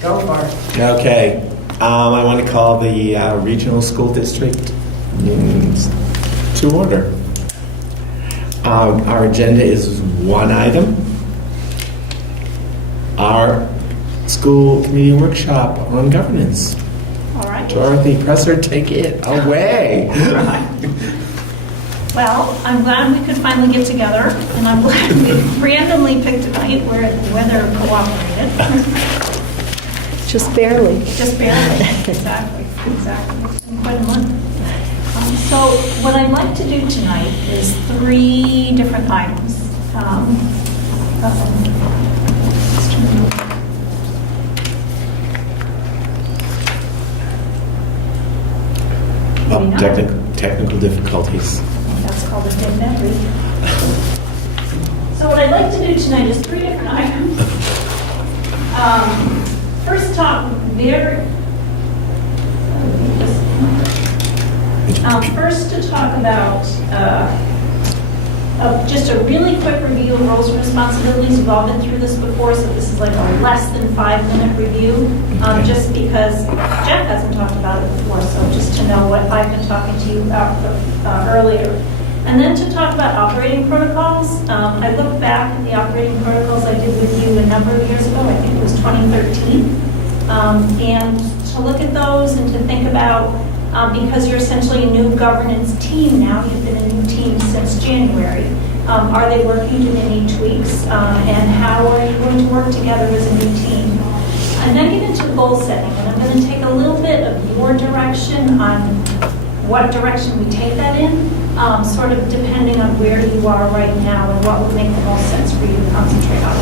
Go for it. Okay. I want to call the regional school district to order. Our agenda is one item. Our school committee workshop on governance. All right. Dorothy Presser, take it away. Well, I'm glad we could finally get together, and I'm glad we randomly picked a night where the weather cooperated. Just barely. Just barely. Exactly. It's been quite a month. So what I'd like to do tonight is 3 different items. Technical difficulties. That's called a dead battery. So what I'd like to do tonight is 3 different items. First talk first to talk about just a really quick review of roles and responsibilities. We've all been through this before, so this is like a less than 5-minute review, just because Jeff hasn't talked about it before, so just to know what I've been talking to you about earlier. And then to talk about operating protocols. I looked back at the operating protocols I did with you a number of years ago, I think it was 2013, and to look at those and to think about, because you're essentially a new governance team now, you've been a new team since January, are they working? Do they need tweaks? And how are you going to work together as a new team? And then get into goal setting, and I'm going to take a little bit of your direction on what direction we take that in, sort of depending on where you are right now and what would make the most sense for you to concentrate on.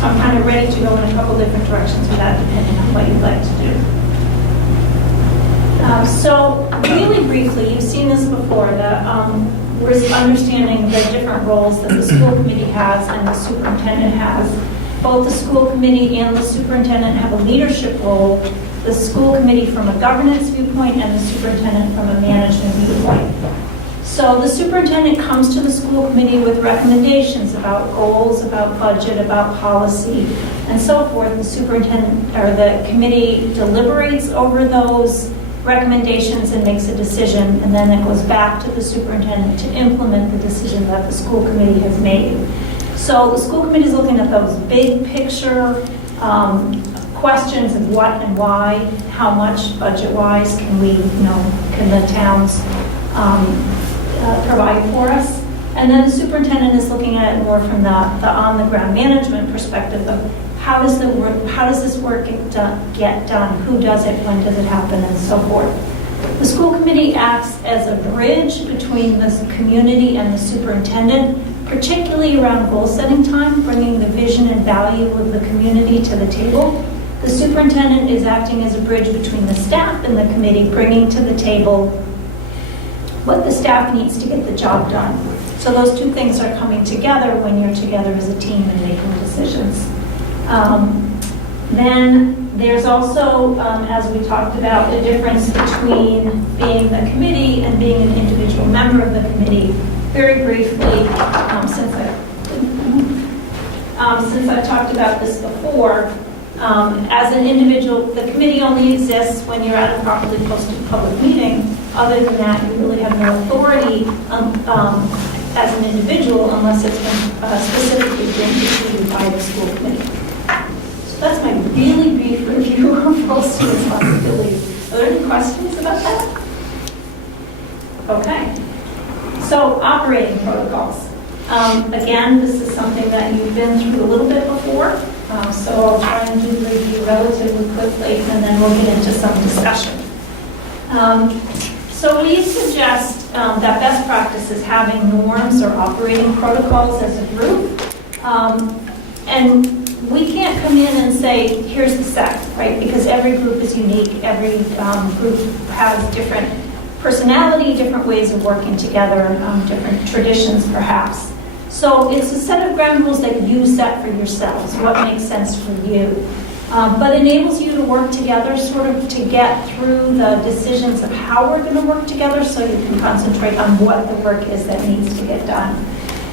So I'm kind of ready to go in a couple different directions with that, depending on what you'd like to do. So really briefly, you've seen this before, that we're understanding the different roles that the school committee has and the superintendent has. Both the school committee and the superintendent have a leadership role, the school committee from a governance viewpoint and the superintendent from a management viewpoint. So the superintendent comes to the school committee with recommendations about goals, about budget, about policy, and so forth. The superintendent or the committee deliberates over those recommendations and makes a decision, and then it goes back to the superintendent to implement the decision that the school committee has made. So the school committee is looking at those big picture questions of what and why, how much budget-wise can we, can the towns provide for us. And then the superintendent is looking at it more from the on-the-ground management perspective of how does this work get done? Who does it? When does it happen? And so forth. The school committee acts as a bridge between the community and the superintendent, particularly around goal setting time, bringing the vision and value of the community to the table. The superintendent is acting as a bridge between the staff and the committee, bringing to the table what the staff needs to get the job done. So those 2 things are coming together when you're together as a team and making decisions. Then there's also, as we talked about, the difference between being the committee and being an individual member of the committee. Very briefly, since I've talked about this before, as an individual, the committee only exists when you're at a properly posted public meeting. Other than that, you really have no authority as an individual unless it's been specifically instituted by the school committee. So that's my really brief review of roles and responsibilities. Are there any questions about that? Okay. So operating protocols. Again, this is something that you've been through a little bit before. So I'll try and do the review relatively quickly, and then we'll get into some discussion. So we suggest that best practice is having norms or operating protocols as a group. And we can't come in and say, here's the set, right? Because every group is unique. Every group has different personality, different ways of working together, different traditions perhaps. So it's a set of ground rules that you set for yourselves, what makes sense for you. But enables you to work together, sort of to get through the decisions of how we're going to work together so you can concentrate on what the work is that needs to get done.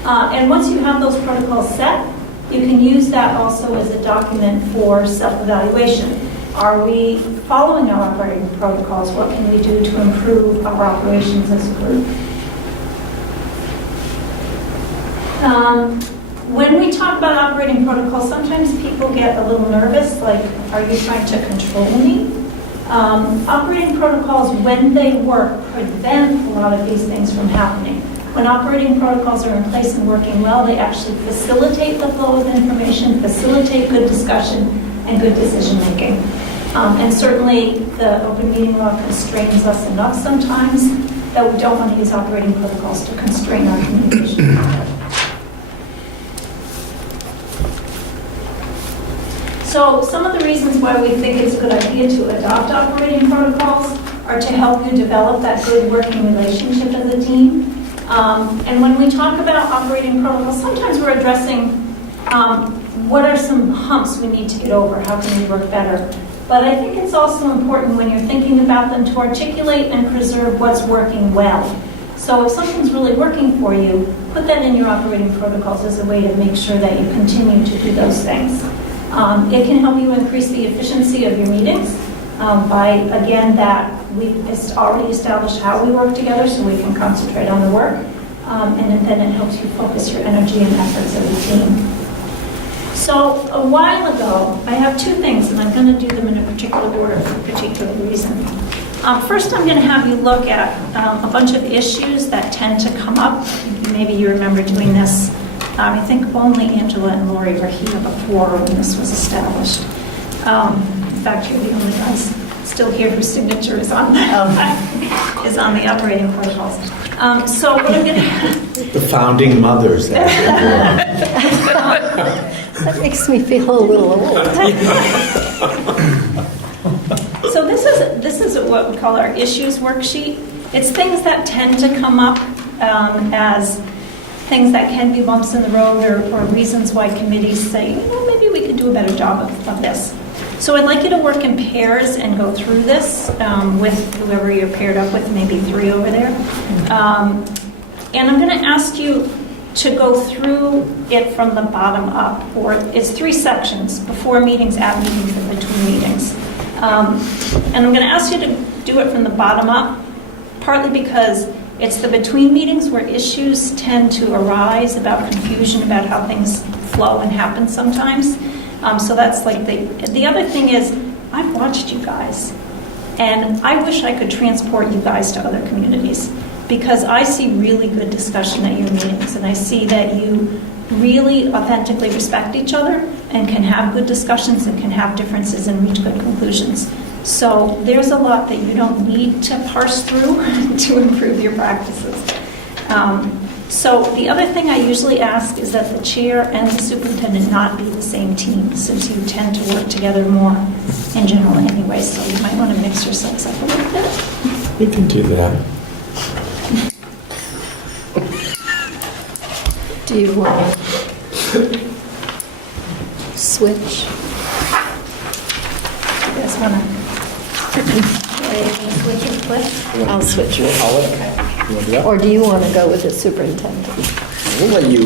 And once you have those protocols set, you can use that also as a document for self-evaluation. Are we following our operating protocols? What can we do to improve our operations as a group? When we talk about operating protocols, sometimes people get a little nervous, like, are you trying to control me? Operating protocols, when they work, prevent a lot of these things from happening. When operating protocols are in place and working well, they actually facilitate the flow of information, facilitate good discussion, and good decision-making. And certainly, the open meeting law constrains us enough sometimes that we don't want to use operating protocols to constrain our communication. So some of the reasons why we think it's a good idea to adopt operating protocols are to help you develop that good working relationship as a team. And when we talk about operating protocols, sometimes we're addressing what are some humps we need to get over, how can we work better. But I think it's also important when you're thinking about them to articulate and preserve what's working well. So if something's really working for you, put that in your operating protocols as a way to make sure that you continue to do those things. It can help you increase the efficiency of your meetings by, again, that we've already established how we work together so we can concentrate on the work. And then it helps you focus your energy and efforts as a team. So a while ago, I have two things, and I'm going to do them in a particular order for a particular reason. First, I'm going to have you look at a bunch of issues that tend to come up. Maybe you remember doing this. I think only Angela and Lori were here before when this was established. In fact, you're the only guys still here whose signature is on the operating protocols. So what I'm going to... The founding mothers. That makes me feel a little old. So this is what we call our issues worksheet. It's things that tend to come up as things that can be bumps in the road or reasons why committees say, maybe we could do a better job of this. So I'd like you to work in pairs and go through this with whoever you're paired up with, maybe 3 over there. And I'm going to ask you to go through it from the bottom up, or it's 3 sections: before meetings, at meetings, and between meetings. And I'm going to ask you to do it from the bottom up, partly because it's the between meetings where issues tend to arise about confusion about how things flow and happen sometimes. So that's like the other thing is, I've watched you guys, and I wish I could transport you guys to other communities, because I see really good discussion at your meetings, and I see that you really authentically respect each other and can have good discussions and can have differences and reach good conclusions. So there's a lot that you don't need to parse through to improve your practices. So the other thing I usually ask is that the chair and the superintendent not be the same team, since you tend to work together more in general anyway, so you might want to mix yourselves up a little bit. We can do that. Do you want to switch? You guys want to switch or flip? I'll switch with. You want to do that? Or do you want to go with the superintendent? We'll let you.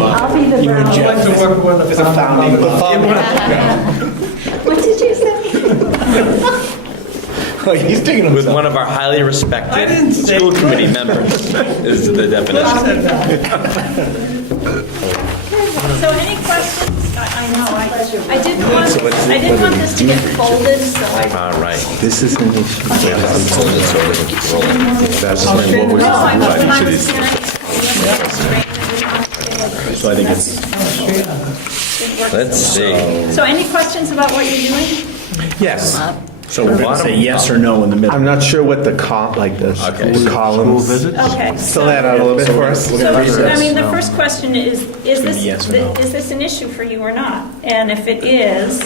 I'll be the brown. I'd like to work with As a founding mother. What did you say? He's taking him With one of our highly respected school committee members is the definition. So any questions? I know, I didn't want this to get folded, so I... All right. This is an issue. That's No, I my was So I think it's. Let's see. So any questions about what you're doing? Yes. So we're going to say yes or no in the middle. I'm not sure what the Okay. the columns. Okay. Fill that out a little bit for us. So, I mean, the first question is this, yes or no. is this an issue for you or not? And if it is,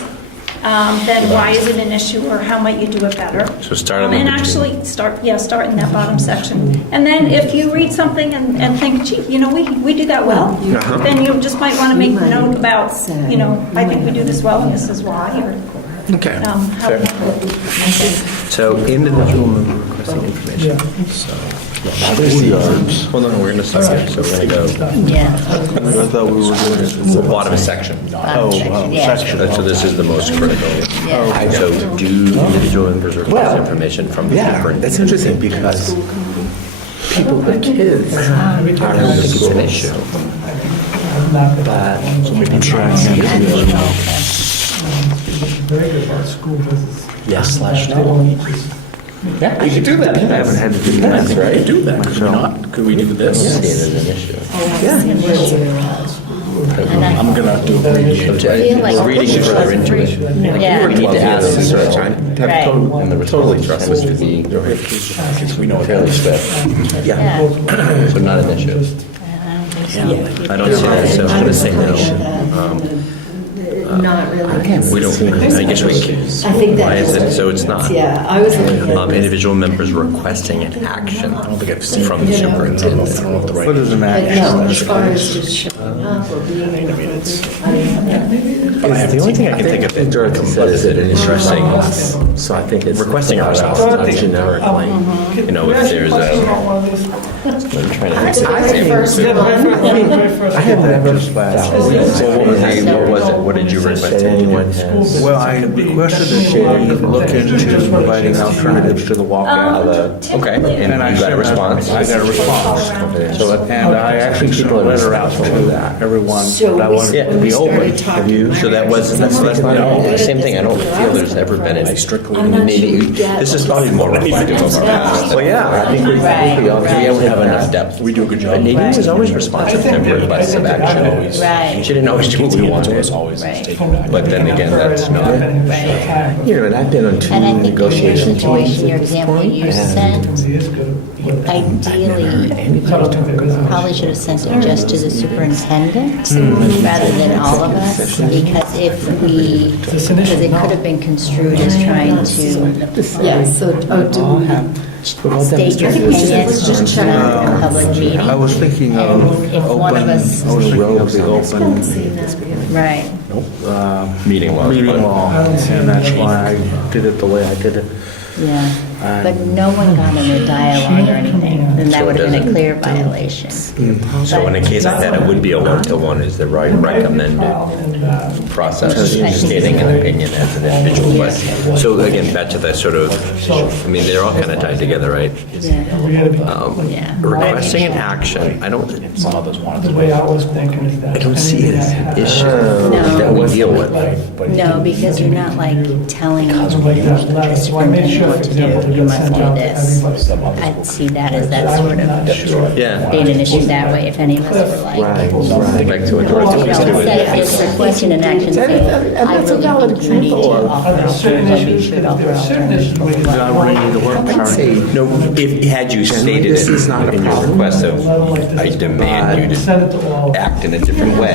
then why is it an issue, or how might you do it better? So start on the And between. actually, start in that bottom section. And then if you read something and think, gee, we do that well, then you just might want to make a note about, I think we do this well, and this is why, or Okay. how- So individual member requesting information. So, well, no, we're going to start here. So we're going to Yeah. I thought we were doing it. go bottom section. Yeah. So this is the most critical. Yeah. So do individual members request information from the Yeah, superintendent? that's interesting because people with kids I don't think it's an issue. yes slash no. Yeah, we could do that. I haven't had to do that. That's right. Do that, could we not? Could we do See this? it as an issue. I'm gonna do a review. We're reading further into it. Yeah. We need to ask the search Right. and the response process to be We know fairly swift. Yeah. So not an issue. I don't see that, so I'm going to say no. Not really. We don't, I guess we, I think that why is it, so it's not? Yeah, I was looking at Individual members requesting an action from the superintendent. What is an but action? no, as far as just showing up or being in the group, I don't have The only thing I can think of that says it is requesting, So I think it's requesting ourselves, not generically. You know, if there's I'm trying to think of an example. I have never So what was it? What did you request? anyone has. Well, I requested that we look into providing alternatives to the walkout. Okay, and And I you got a sent- response? I got a response. So, And I actually sent a letter out to everyone So that I we- wanted Yeah. to be open. So that was, that's not, the same thing, I don't feel there's ever been any I'm not meeting. sure you get This is probably more reflective of our past. Well, yeah, I think we We don't have enough depth. We do a good job. But Nadine was always responsive to requests of action. Right. She didn't always do what we wanted. Always Right. take it back. But then again, that's not. Right. You know, and I've been on two And I think in your negotiations. situation, your example you sent, ideally, you probably should have sent it just to the superintendent rather than all of us, because if we, because it could have been construed as trying to Yeah, so, do we? state your opinion, it's not a public meeting. I was thinking of If one open, of us- I was thinking of the open Right. Meeting law. meeting law, and that's why I did it the way I did it. Yeah, but no one got in a dialogue or anything, then that So it would have been a doesn't- clear violation. So in a case like that, it would be a one-to-one is the right recommended process, stating an opinion as an individual. But, so again, back to that sort of, I mean, they're all kind of tied together, right? Yeah. Requesting an action, I don't I don't see it as an issue that we deal with. No, because you're not like telling the superintendent what to do, you must do this. I'd see that as that sort of Yeah. being an issue that way, if any of us were like, Back to what you Dorothy know, was doing. instead of just requesting an action, say, I really think you need to offer alternatives, you should offer alternatives. I'm ready to work hard. No, if, had you stated this is not a it in your problem. request of, I demand you to act in a different way,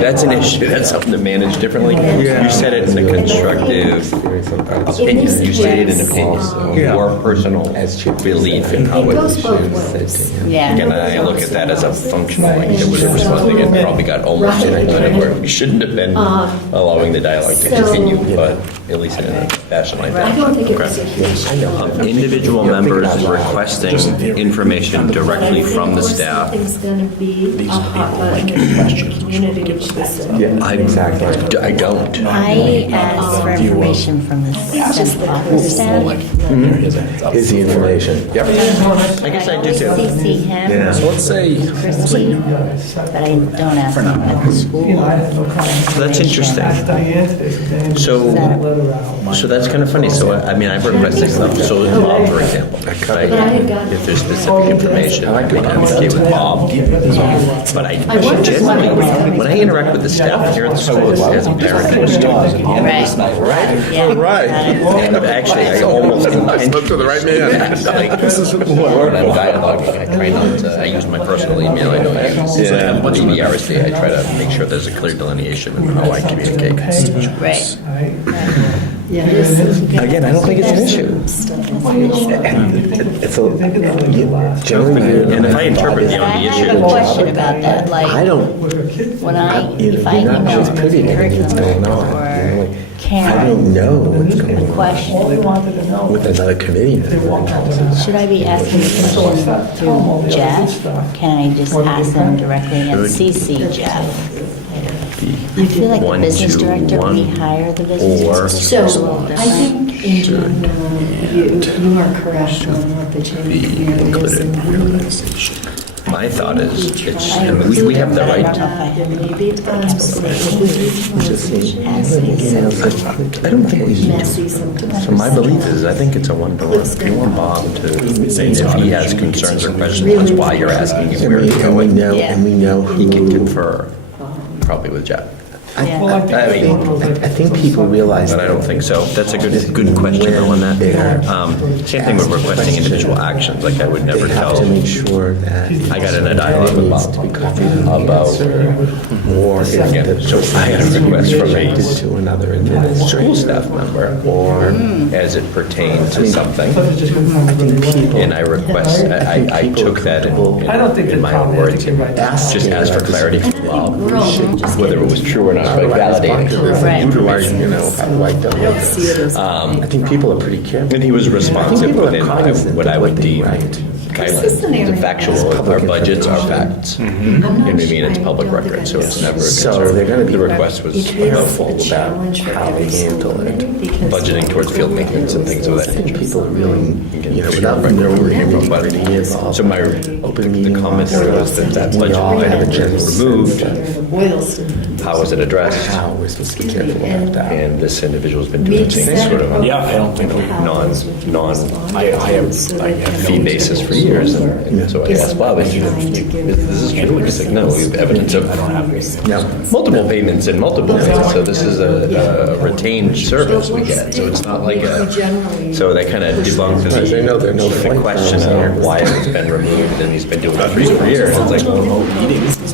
that's an issue, that's something to manage differently. You said it in a constructive opinion, you stated an opinion, your personal belief in how it should. Yeah. Again, I look at that as a functional, like it was responding and probably got almost in a limit where we shouldn't have been allowing the dialogue to continue, but at least in a fashion like that. I don't think it was a Okay. huge. Individual members requesting information directly from the staff. It's gonna be a hot button community specific. I don't. I asked for information from the central office staff. Is the information. Yep. I guess I do too. CC him, Yeah. So let's say, Christie, but I don't ask them at the school. So that's interesting. So that's kind of funny. So I mean, I've requested stuff. So Bob, for example, right? If there's specific information, I can communicate with Bob. But I generally, when I interact with the staff here at the school, as a parent or student, Right. Yeah. Right. and actually, I almost Spoke to the right man. When I'm dialoguing, I try not to, I use my personal email, I know I use the RSD, I try to make sure there's a clear delineation in how I communicate. Right. Again, I don't think it's an issue. It's a, generally, And if I interpret the But I only have a issue, question about that, like, I don't, if I you're email not just the privy to curriculum what's going on. or Karen, don't know a question. with another committee. Should I be asking the question through Jeff? Can I just ask them directly and CC Jeff? I feel like the One, business two, director, one, we hire the business or- director. So, It's a little I different. think in general, you are correct on what the chain of command is. included in the And organization. My thought is, it's, I I mean, we have the include them, but I right. don't know if I have there may to be times when ask the I don't think we messy sometimes. So my belief is, I think it's a one-to-one. If you want Bob to say if he has concerns or questions, that's why you're asking him where to go. And Yeah. we know He can who, confer, probably with Jeff. Yeah. I think people realize But I don't think so. That's a good question, though, on that. Same thing with requesting individual actions, like I would never they have tell. to make sure that. I got in a dialogue with needs to be Bob copied about, or if again, the- so I had a request from a directed to another school administrator. staff member, or as it pertains to something. And I request, I took that in my own words, and just asked for clarity from Bob, whether it was true or not, like validating. Right. Who do I, you know, how do I don't? I don't see it as. I think people are pretty careful. And he was responsive, people put are in cognizant what I of would what they deem write. guidelines. The factual, our budgets are facts. You know what I mean? It's public record, so it's never a So concern. they're gonna be- The request was helpful about how they handle it. budgeting towards field maintenance and things of that I think nature. people really, you know, without Right. knowing Where it came from, everything but- is all. So my, Open the meeting commentary laws, was that we budget all have a item general was sense removed. of Boylston. How was it addressed? How we're supposed to be careful about that. And this individual's been doing things sort of on Yeah, I don't think we, I have fee basis for years, and so I asked Bob, is this is true? He's like, no, we have evidence of multiple payments and multiple things, so this is a retained service we get, so it's not like a, so they kind of debunked Because they know there are no the flight question plans of why it's been removed, and he's been doing it for years, it's like,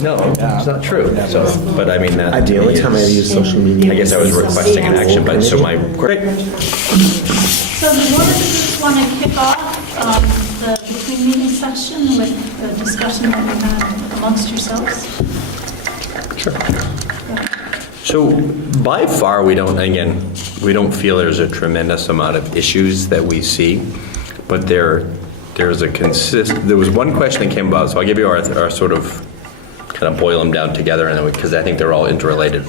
no, it's not true, so, but I mean, that. The only time I ever use social media. I guess I was requesting an action, but so my, great. So the board just want to kick off the between meeting session with the discussion that we had amongst yourselves. So by far, we don't, again, we don't feel there's a tremendous amount of issues that we see, but there was one question that came about, so I'll give you our sort of, kind of boil them down together, and because I think they're all interrelated.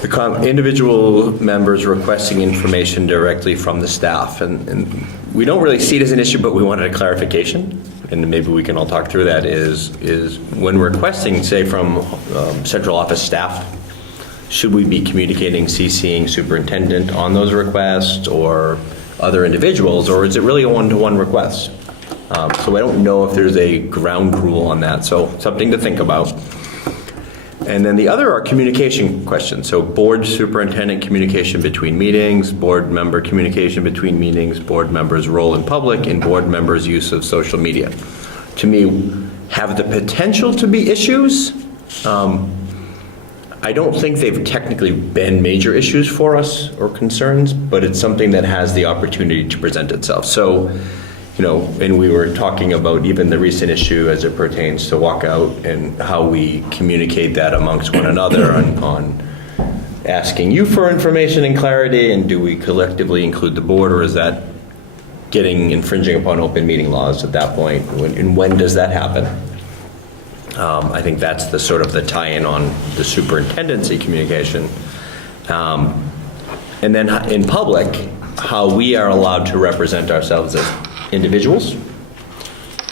The individual members requesting information directly from the staff, and we don't really see it as an issue, but we wanted a clarification, and maybe we can all talk through that, is when requesting, say, from central office staff, should we be communicating, CCing superintendent on those requests, or other individuals, or is it really a one-to-one request? So I don't know if there's a ground rule on that, so something to think about. And then the other are communication questions. So board superintendent communication between meetings, board member communication between meetings, board members' role in public, and board members' use of social media. To me, have the potential to be issues. I don't think they've technically been major issues for us or concerns, but it's something that has the opportunity to present itself. So, you know, and we were talking about even the recent issue as it pertains to walkout and how we communicate that amongst one another on asking you for information and clarity, and do we collectively include the board, or is that infringing upon open meeting laws at that point? And when does that happen? I think that's the sort of the tie-in on the superintendency communication. And then in public, how we are allowed to represent ourselves as individuals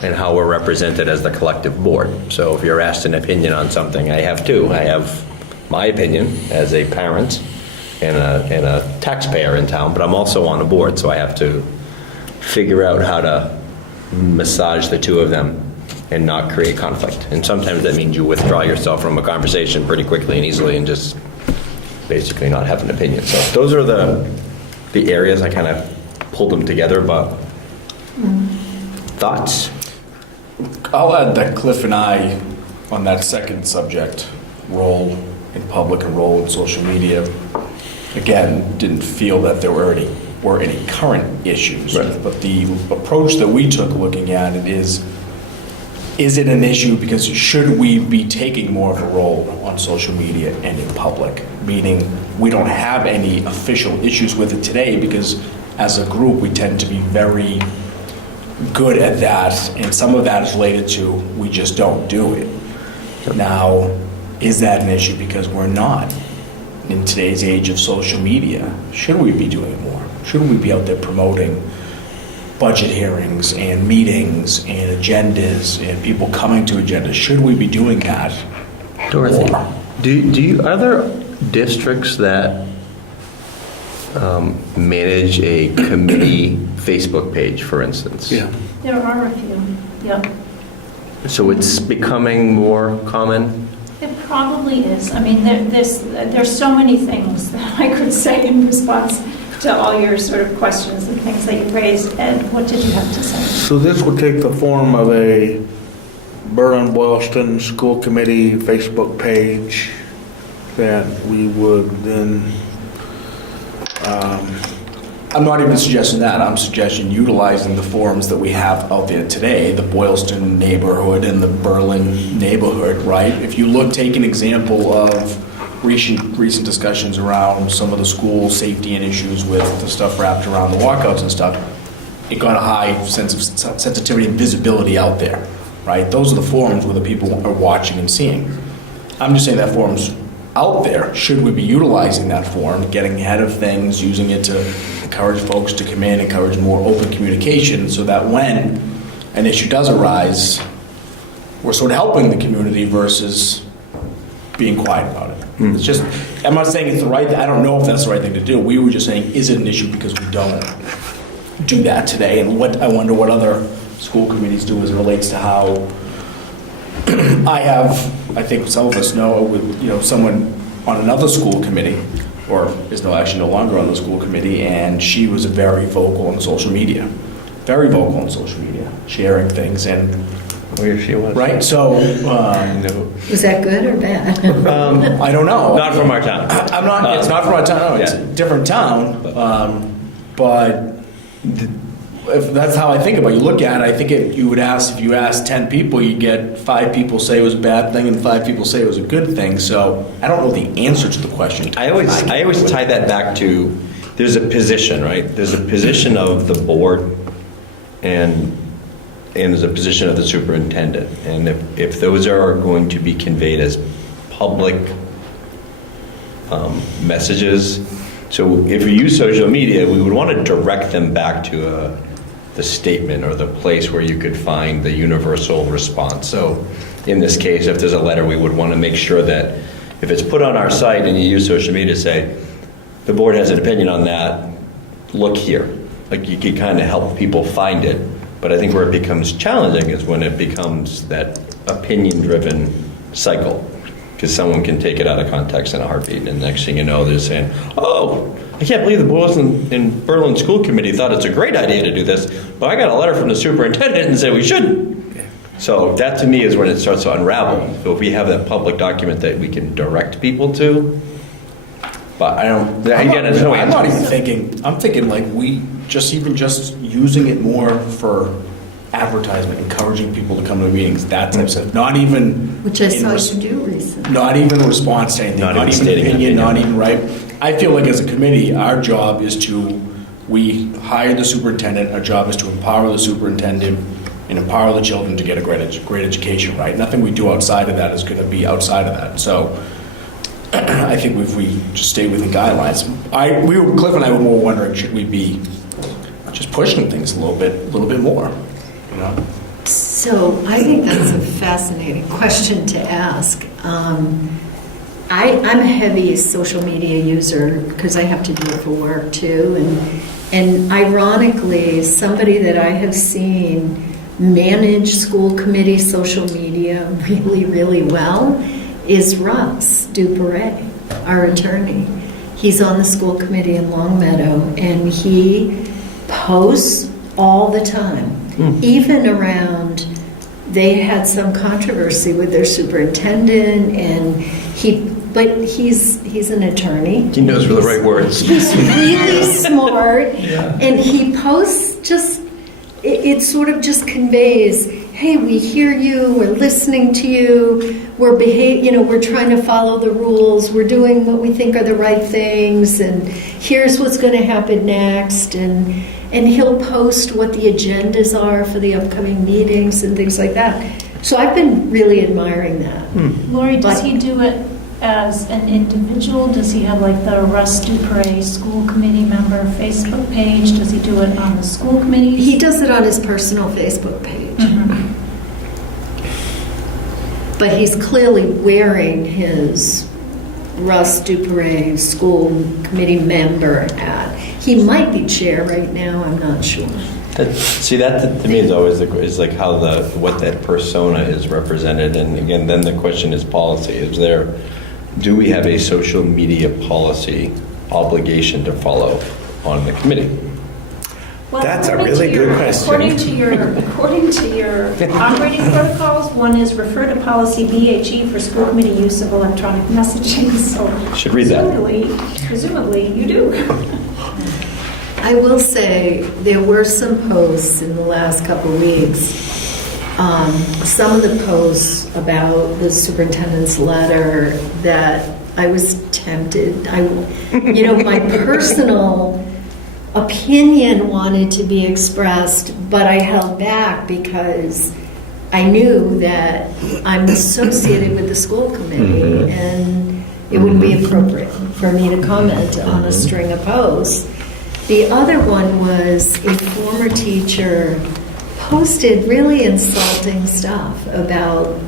and how we're represented as the collective board. So if you're asked an opinion on something, I have two. I have my opinion as a parent and a taxpayer in town, but I'm also on a board, so I have to figure out how to massage the two of them and not create conflict. And sometimes that means you withdraw yourself from a conversation pretty quickly and easily and just basically not have an opinion. So those are the areas. I kind of pulled them together, but thoughts? I'll add that Cliff and I, on that second subject, role in public and role in social media, again, didn't feel that there were any current issues. Right. But the approach that we took looking at it is is it an issue because should we be taking more of a role on social media and in public? Meaning, we don't have any official issues with it today because as a group, we tend to be very good at that, and some of that is related to we just don't do it. Now, is that an issue because we're not? In today's age of social media, should we be doing more? Should we be out there promoting budget hearings and meetings and agendas and people coming to agendas? Should we be doing that? Dorothy, more? are there districts that manage a committee Facebook page, for instance? Yeah. There are a few, yep. So it's becoming more common? It probably is. I mean, there's so many things that I could say in response to all your sort of questions and things that you raised. Ed, what did you have to say? So this would take the form of a Berlin-Boylston School Committee Facebook page that we would then, I'm not even suggesting that. I'm suggesting utilizing the forums that we have out there today, the Boylston neighborhood and the Berlin neighborhood, right? If you take an example of recent discussions around some of the school safety and issues with the stuff wrapped around the walkouts and stuff, it got a high sense of sensitivity and visibility out there, right? Those are the forums where the people are watching and seeing. I'm just saying that forum's out there. Should we be utilizing that forum, getting ahead of things, using it to encourage folks to come in, encourage more open communication so that when an issue does arise, we're sort of helping the community versus being quiet about it. It's just, I'm not saying it's the right, I don't know if that's the right thing to do. We were just saying, is it an issue because we don't do that today? And I wonder what other school committees do as it relates to how I think some of us know, with, someone on another school committee, or is actually no longer on the school committee, and she was very vocal on social media. Very vocal on social media, sharing things and Where she was. right? So, Was that good or bad? I don't know. Not from our town. I'm not, it's not from our town, no, it's Yeah. a different town. But if that's how I think about it. You look at it, I think if you ask 10 people, you get 5 people say it was a bad thing and 5 people say it was a good thing. So I don't know the answer to the question. I always tie that back to, there's a position, right? There's a position of the board and there's a position of the superintendent. And if those are going to be conveyed as public messages, so if we use social media, we would want to direct them back to the statement or the place where you could find the universal response. So in this case, if there's a letter, we would want to make sure that if it's put on our site and you use social media to say, the board has an opinion on that, look here. Like you could kind of help people find it. But I think where it becomes challenging is when it becomes that opinion-driven cycle. Because someone can take it out of context in a heartbeat, and the next thing you know, they're saying, oh, I can't believe the Boylston and Berlin School Committee thought it's a great idea to do this, but I got a letter from the superintendent and said we shouldn't. So that to me is when it starts to unravel. So if we have that public document that we can direct people to, but I don't, again, there's no I'm not answer. even thinking, I'm thinking like we just using it more for advertisement, encouraging people to come to meetings, that type of stuff. Not even. Which I in saw res- you do recently. Not even a response to anything, Not not even even stating an opinion, not opinion. even, right? I feel like as a committee, our job is we hire the superintendent, our job is to empower the superintendent and empower the children to get a great education, right? Nothing we do outside of that is going to be outside of that. So I think if we just stay within guidelines, Cliff and I were more wondering, should we be just pushing things a little bit more, you know? So I think that's a fascinating question to ask. I'm a heavy social media user because I have to do it for work too. And ironically, somebody that I have seen manage school committee social media really, really well is Russ Duperret, our attorney. He's on the school committee in Longmeadow, and he posts all the time, even around, they had some controversy with their superintendent, but he's an attorney. He knows the right words. He's really smart, and he posts it sort of just conveys, hey, we hear you, we're listening to you, we're trying to follow the rules, we're doing what we think are the right things, and here's what's going to happen next, and he'll post what the agendas are for the upcoming meetings and things like that. So I've been really admiring that. Lori, does he do it as an individual? Does he have like the Russ Dupre school committee member Facebook page? Does he do it on the school committee? He does it on his personal Facebook page. Mhm. But he's clearly wearing his Russ Dupre school committee member hat. He might be chair right now, I'm not sure. That to me is always is like how what that persona is represented, and again, then the question is policy. Do we have a social media policy obligation to follow on the committee? Well, That's a according really to your- good question. According to your operating protocols, one is refer to policy BHE for school committee use of electronic messaging. So Should read that. Presumably you do. I will say there were some posts in the last couple of weeks. Some of the posts about the superintendent's letter that I was tempted. My personal opinion wanted to be expressed, but I held back because I knew that I'm associated with the school committee, and it wouldn't be appropriate for me to comment on a string of posts. The other one was a former teacher posted really insulting stuff about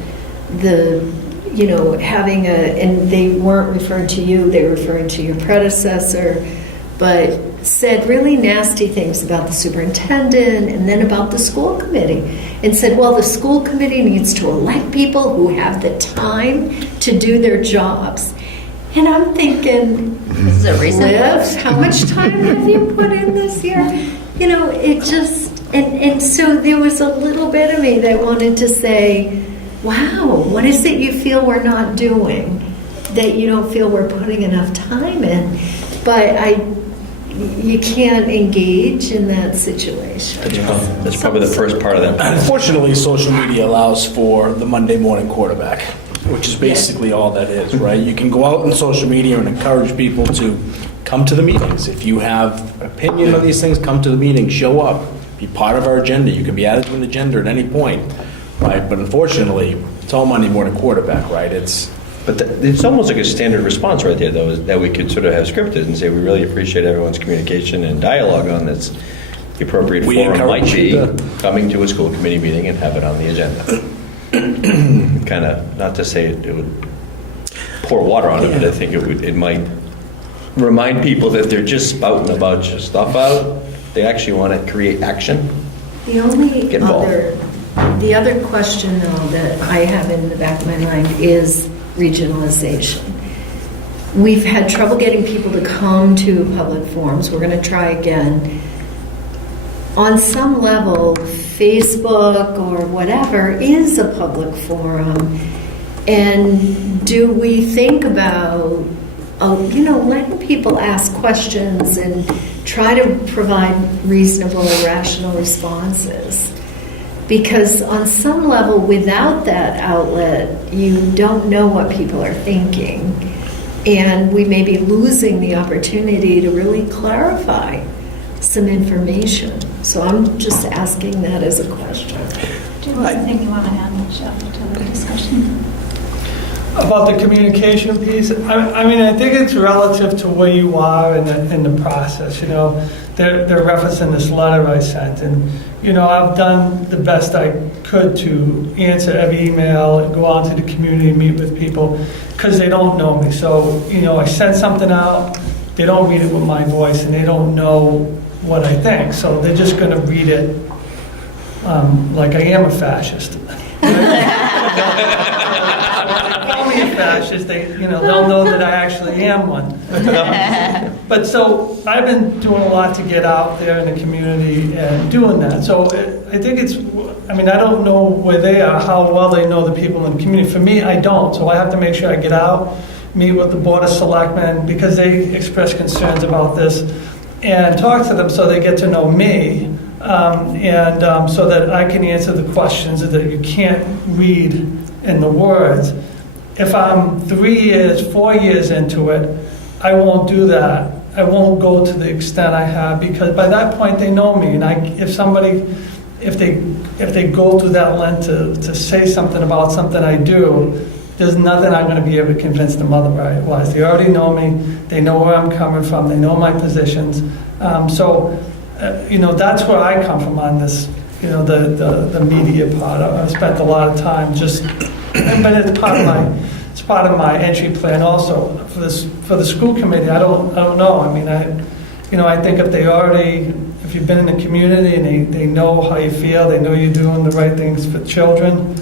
having and they weren't referring to you, they were referring to your predecessor, but said really nasty things about the superintendent and then about the school committee, and said, well, the school committee needs to elect people who have the time to do their jobs. And I'm thinking, This is a recent Liv, post. how much time have you put in this year? It just, and so there was a little bit of me that wanted to say, wow, what is it you feel we're not doing that you don't feel we're putting enough time in? But you can't engage in that situation. That's probably the first part of that. Unfortunately, social media allows for the Monday morning quarterback, which is basically all that is, right? You can go out on social media and encourage people to come to the meetings. If you have opinion on these things, come to the meeting, show up, be part of our agenda. You can be added to an agenda at any point, right? But unfortunately, it's all Monday morning quarterback, right? But it's almost like a standard response right there, though, is that we could sort of have scripted and say we really appreciate everyone's communication and dialogue on this. The appropriate We forum might encourage be you to- coming to a school committee meeting and have it on the agenda. Kind of, not to say it would pour water on it, but I think it might remind people that they're just spouting about your stuff out. They actually want to create action. The only Get involved. the other question, though, that I have in the back of my mind is regionalization. We've had trouble getting people to come to public forums. We're going to try again. On some level, Facebook or whatever is a public forum. And do we think about, letting people ask questions and try to provide reasonable, rational responses? Because on some level, without that outlet, you don't know what people are thinking. And we may be losing the opportunity to really clarify some information. So I'm just asking that as a question. Do you have anything you want to add, Jeff, to the discussion? About the communication piece, I think it's relative to where you are in the process. They're referencing this letter I sent, and I've done the best I could to answer every email and go out to the community and meet with people because they don't know me. So I send something out, they don't read it with my voice, and they don't know what I think. So they're just going to read it like I am a fascist. Call me a fascist, they'll know that I actually am one. But so I've been doing a lot to get out there in the community and doing that. So I think I don't know where they are, how well they know the people in the community. For me, I don't. So I have to make sure I get out, meet with the Board of Selectmen because they express concerns about this, and talk to them so they get to know me so that I can answer the questions that you can't read in the words. If I'm 3 years, 4 years into it, I won't do that. I won't go to the extent I have, because by that point they know me. And if they go through that lens to say something about something I do, there's nothing I'm going to be able to convince them otherwise. They already know me. They know where I'm coming from. They know my positions. That's where I come from on this, the media part. I've spent a lot of time but it's part of my entry plan also. For the school committee, I don't know. I mean, I think if you've been in the community and they know how you feel, they know you're doing the right things for children.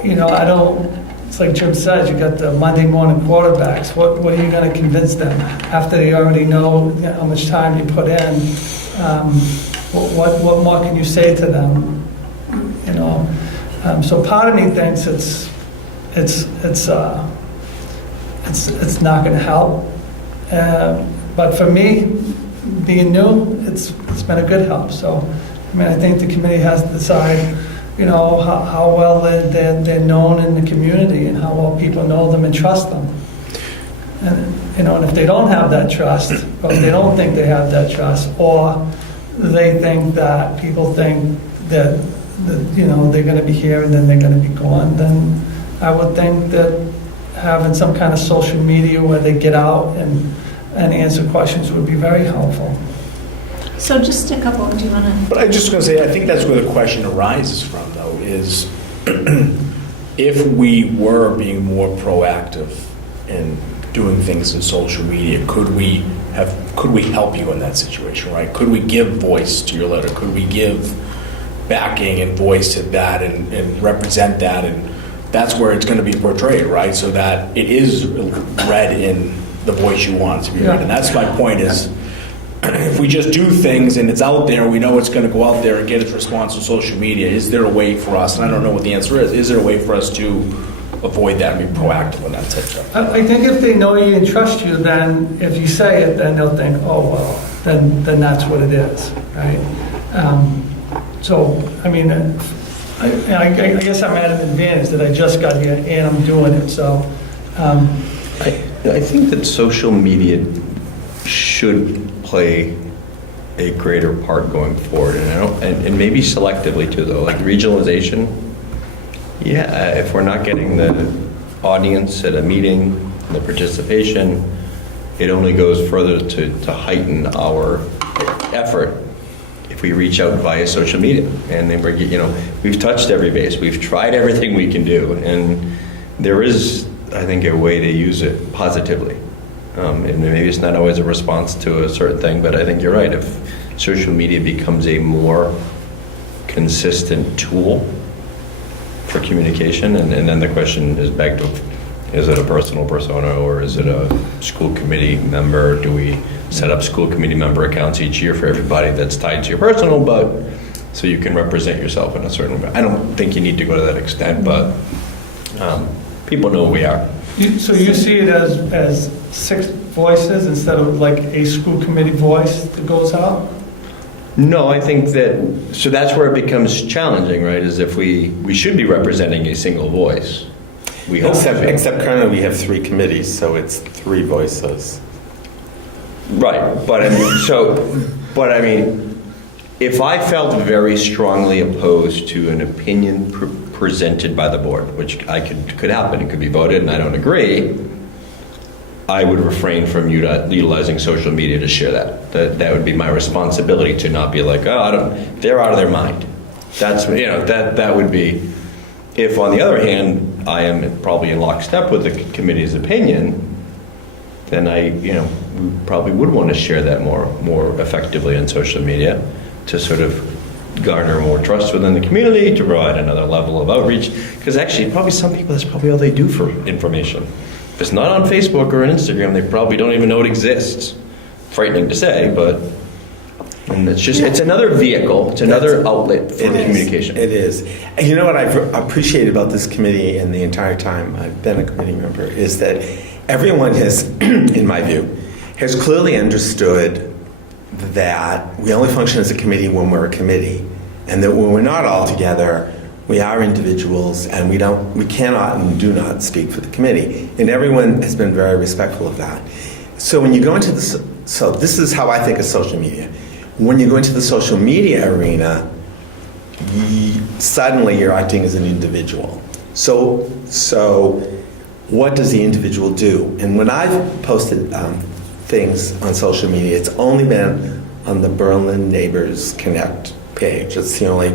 It's like Jim says, you got the Monday morning quarterbacks. What are you going to convince them after they already know how much time you put in? What more can you say to them? So part of me thinks it's not going to help. But for me, being new, it's been a good help. So, I think the committee has to decide, how well they're known in the community and how well people know them and trust them. And, and if they don't have that trust, or if they don't think they have that trust, or they think that people think that they're going to be here and then they're going to be gone, then I would think that having some kind of social media where they get out and answer questions would be very helpful. So just a couple, do you want to? But I just going to say, I think that's where the question arises from, though, is if we were being more proactive in doing things in social media, could we help you in that situation, right? Could we give voice to your letter? Could we give backing and voice to that and represent that? And that's where it's going to be portrayed, right? So that it is read in the voice you want it to be read. And that's my point is, if we just do things and it's out there, we know it's going to go out there and get its response on social media, is there a way for us, and I don't know what the answer is there a way for us to avoid that and be proactive on that type of stuff? I think if they know you and trust you, then if you say it, then they'll think, oh, well, then that's what it is, right? I guess I'm at an advantage that I just got here and I'm doing it, so. I think that social media should play a greater part going forward, and maybe selectively too, though. Like regionalization, if we're not getting the audience at a meeting, the participation, it only goes further to heighten our effort if we reach out via social media. And then we've touched every base, we've tried everything we can do, and there is, I think, a way to use it positively. And maybe it's not always a response to a certain thing, but I think you're right. If social media becomes a more consistent tool for communication, and then the question is back to, is it a personal persona or is it a school committee member? Do we set up school committee member accounts each year for everybody that's tied to your personal, but so you can represent yourself in a certain way? I don't think you need to go to that extent, but people know who we are. So you see it as 6 voices instead of like a school committee voice that goes out? No, I think so that's where it becomes challenging, right? Is if we should be representing a single voice. We hope Except currently we have 3 committees, so it's 3 voices. Right, but I mean, if I felt very strongly opposed to an opinion presented by the board, which could happen, it could be voted and I don't agree, I would refrain from utilizing social media to share that. That would be my responsibility, to not be like, they're out of their mind. That's, that would be, if on the other hand, I am probably in lockstep with the committee's opinion, then we probably would want to share that more effectively on social media to sort of garner more trust within the community, to provide another level of outreach. Because actually, probably some people, that's probably all they do for information. If it's not on Facebook or on Instagram, they probably don't even know it exists. Frightening to say, but it's another vehicle, it's another outlet for communication. It is. And you know what I've appreciated about this committee and the entire time I've been a committee member is that everyone has, in my view, has clearly understood that we only function as a committee when we're a committee, and that when we're not all together, we are individuals, and we cannot and do not speak for the committee. And everyone has been very respectful of that. So when you go into so this is how I think of social media. When you go into the social media arena, suddenly you're acting as an individual. So what does the individual do? And when I've posted things on social media, it's only been on the Berlin Neighbors Connect page. It's the only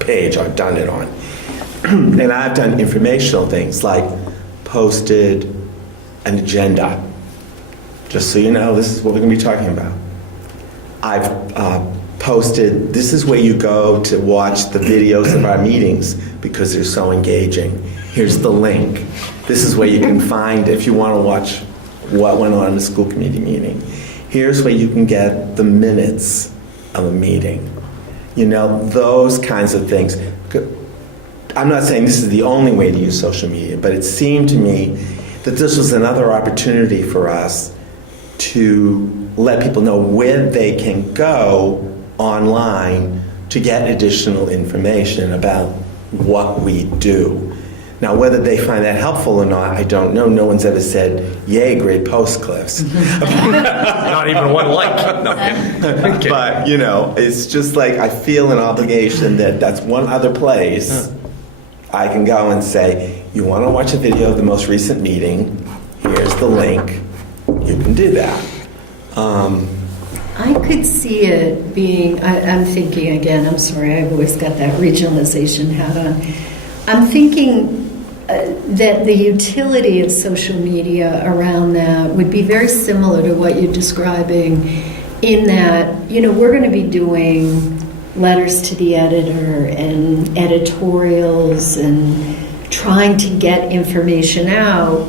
page I've done it on. And I've done informational things like posted an agenda. Just so you know, this is what we're going to be talking about. I've posted, this is where you go to watch the videos of our meetings because they're so engaging. Here's the link. This is where you can find, if you want to watch what went on in the school committee meeting. Here's where you can get the minutes of a meeting. You know, those kinds of things. I'm not saying this is the only way to use social media, but it seemed to me that this was another opportunity for us to let people know where they can go online to get additional information about what we do. Now, whether they find that helpful or not, I don't know. No one's ever said, yay, great post, Cliffs. Not even one like. No, kidding. But, you know, it's just like I feel an obligation that's one other place I can go and say, you want to watch a video of the most recent meeting, here's the link. You can do that. I could see it being, I'm thinking again, I'm sorry, I've always got that regionalization hat on. I'm thinking that the utility of social media around that would be very similar to what you're describing, in that, you know, we're going to be doing letters to the editor and editorials and trying to get information out.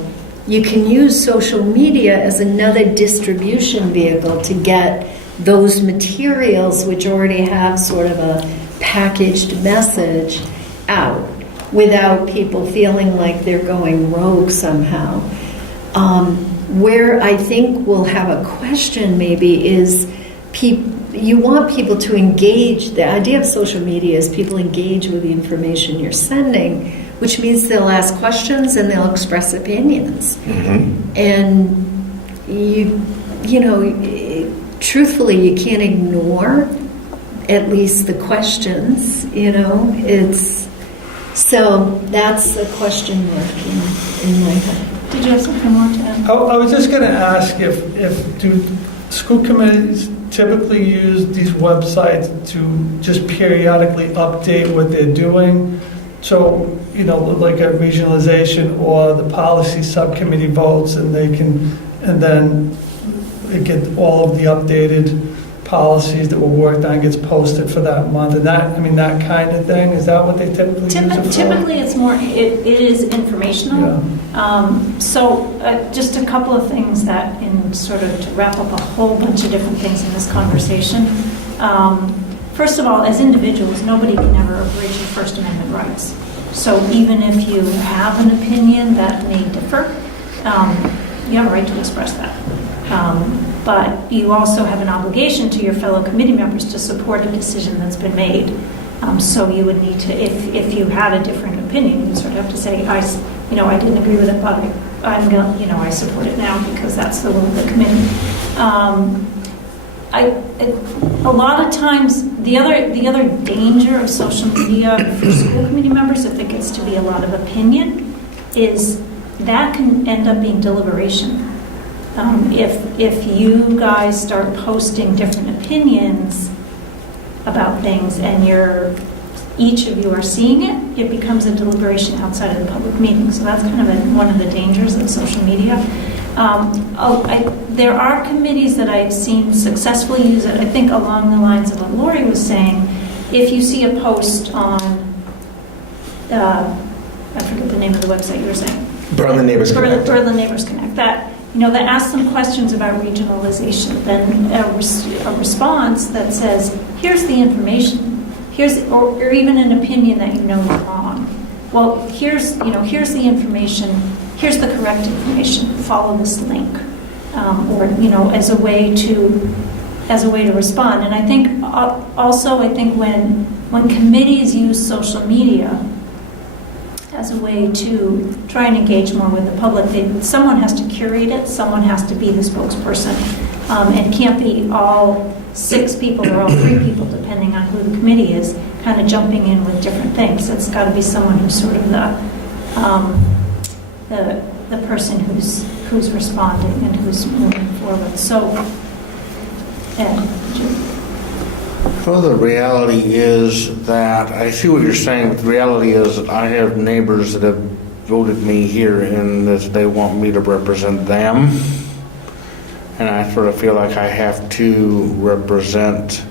You can use social media as another distribution vehicle to get those materials, which already have sort of a packaged message, out without people feeling like they're going rogue somehow. Where I think we'll have a question maybe is you want people to engage. The idea of social media is people engage with the information you're sending, which means they'll ask questions and they'll express opinions. Mm-hmm. And you know, truthfully, you can't ignore at least the questions, you know. So that's a question mark in my head. Did you have something more to add? I was just going to ask if do school committees typically use these websites to just periodically update what they're doing? So, you know, like a regionalization or the policy subcommittee votes, and then they get all of the updated policies that were worked on gets posted for that month, and that kind of thing. Is that what they typically use it for? Typically, it's more. It is informational. Yeah. Just a couple of things that, in sort of to wrap up a whole bunch of different things in this conversation. First of all, as individuals, nobody can ever abridge your First Amendment rights. So even if you have an opinion that may differ, you have a right to express that. But you also have an obligation to your fellow committee members to support a decision that's been made. So you would need to, if you had a different opinion, you sort of have to say, I didn't agree with it, but I support it now because that's the will of the committee. A lot of times, the other danger of social media for school committee members, if it gets to be a lot of opinion, is that can end up being deliberation. If you guys start posting different opinions about things and each of you are seeing it, it becomes a deliberation outside of the public meeting. So that's kind of one of the dangers of social media. There are committees that I've seen successfully use it, I think along the lines of what Lori was saying. If you see a post on, I forget the name of the website you were saying. Berlin Neighbors Connect. Berlin Neighbors Connect. That asks some questions about regionalization. Then a response that says, here's the information. Or even an opinion that you know is wrong. Well, here's the information. Here's the correct information. Follow this link, as a way to as a way to respond. And I think also, I think when committees use social media as a way to try and engage more with the public, someone has to curate it, someone has to be the spokesperson. It can't be all 6 people or all 3 people, depending on who the committee is, kind of jumping in with different things. It's got to be someone who's sort of the person who's responding and who's moving forward. So, Ed, Well, the reality is that, I see what you're saying, but the reality is that I have neighbors that have voted me here in that they want me to represent them. And I sort of feel like I have to represent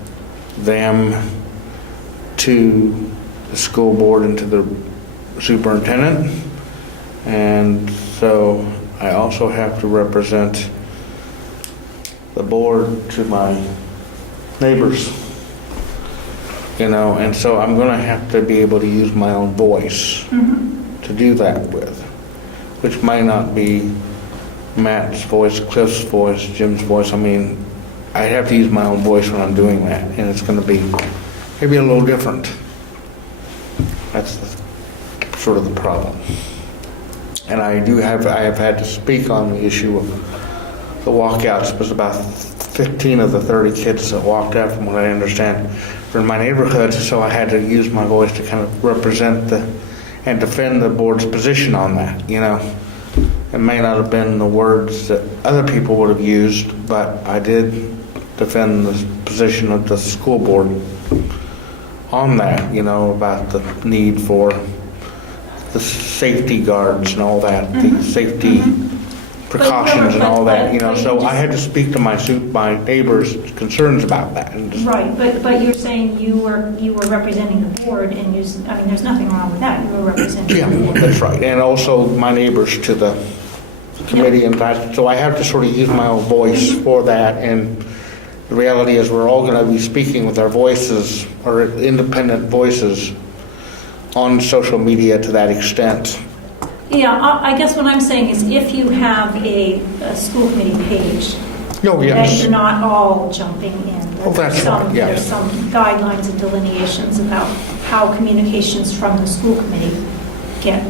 them to the school board and to the superintendent. And so I also have to represent the board to my neighbors. You know, and so I'm going to have to be able to use my own voice to do that with, which may not be Matt's voice, Cliff's voice, Jim's voice. I mean, I have to use my own voice when I'm doing that, and it's going to be maybe a little different. That's sort of the problem. And I have had to speak on the issue of the walkouts. It was about 15 of the 30 kids that walked out, from what I understand, were in my neighborhood, so I had to use my voice to kind of represent and defend the board's position on that, you know. It may not have been the words that other people would have used, but I did defend the position of the school board on that, you know, about the need for the safety guards and all that, the safety precautions and all that, you know. So I had to speak to my neighbors' concerns about that. And just, right, but you're saying you were representing the board, and I mean, there's nothing wrong with that. You were representing the board. That's right, and also my neighbors to the committee, and that. So I have to sort of use my own voice for that. And the reality is, we're all going to be speaking with our voices, our independent voices, on social media to that extent. Yeah, I guess what I'm saying is, if you have a school committee page, that you're not all jumping in. Oh, that's right, yeah. There's some guidelines and delineations about how communications from the school committee get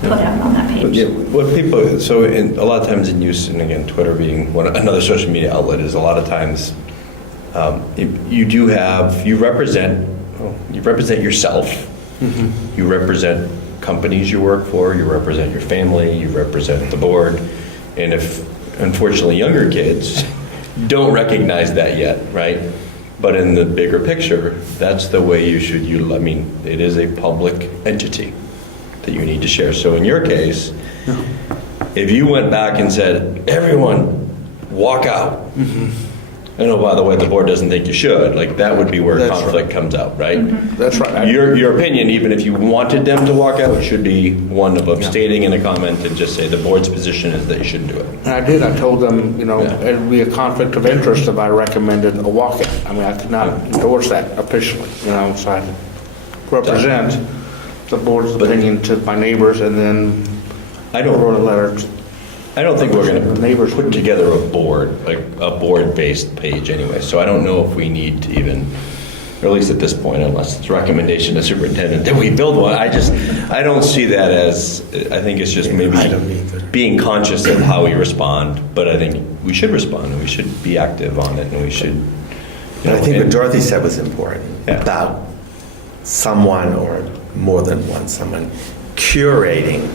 put out on that page. Yeah, what people, a lot of times in use, and again, Twitter being another social media outlet, is a lot of times you represent yourself. You represent companies you work for, you represent your family, you represent the board, and if, unfortunately, younger kids don't recognize that yet, right? But in the bigger picture, that's the way you should utilize. I mean, it is a public entity that you need to share. So in your case, if you went back and said, everyone, walk out, and oh, by the way, the board doesn't think you should, like, that would be where conflict comes out, right? That's right. Your opinion, even if you wanted them to walk out, should be one of abstaining in a comment and just say the board's position is that you shouldn't do it. And I did. I told them, you know, it'd be a conflict of interest if I recommended a walkout. I mean, I could not endorse that officially, you know, so I represent the board's opinion to my neighbors, and then I wrote a letter. I don't think we're going to put together a board, like a board-based page anyway, so I don't know if we need to even, or at least at this point, unless it's a recommendation to superintendent that we build one. I don't see that as, I think it's just maybe being conscious of how we respond, but I think we should respond, and we should be active on it, and we should, I think what Dorothy said was important, about someone, or more than one, someone curating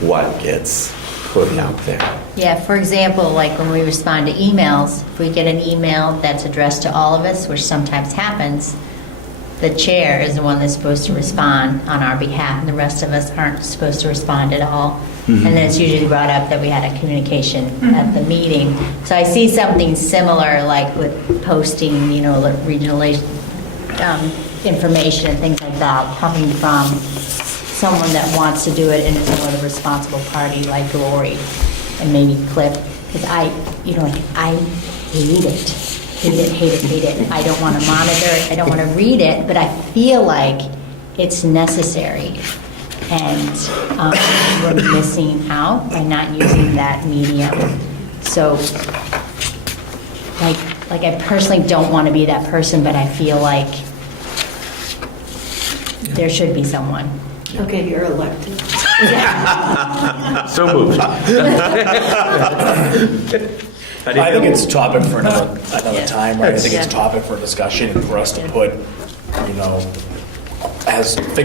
what gets put out there. Yeah, for example, like when we respond to emails, if we get an email that's addressed to all of us, which sometimes happens, the chair is the one that's supposed to respond on our behalf, and the rest of us aren't supposed to respond at all. And then it's usually brought up that we had a communication at the meeting. So I see something similar, like with posting, you know, regional information and things like that, coming from someone that wants to do it in a more responsible party like Lori and maybe Cliff, because I hate it. I don't want to monitor it. I don't want to read it, but I feel like it's necessary, and we're missing out by not using that medium. So, like, like, I personally don't want to be that person, but I feel like there should be someone. Okay, you're elected. So moved. I think it's a topic for another time, right? I think it's a topic for discussion and for us to put, think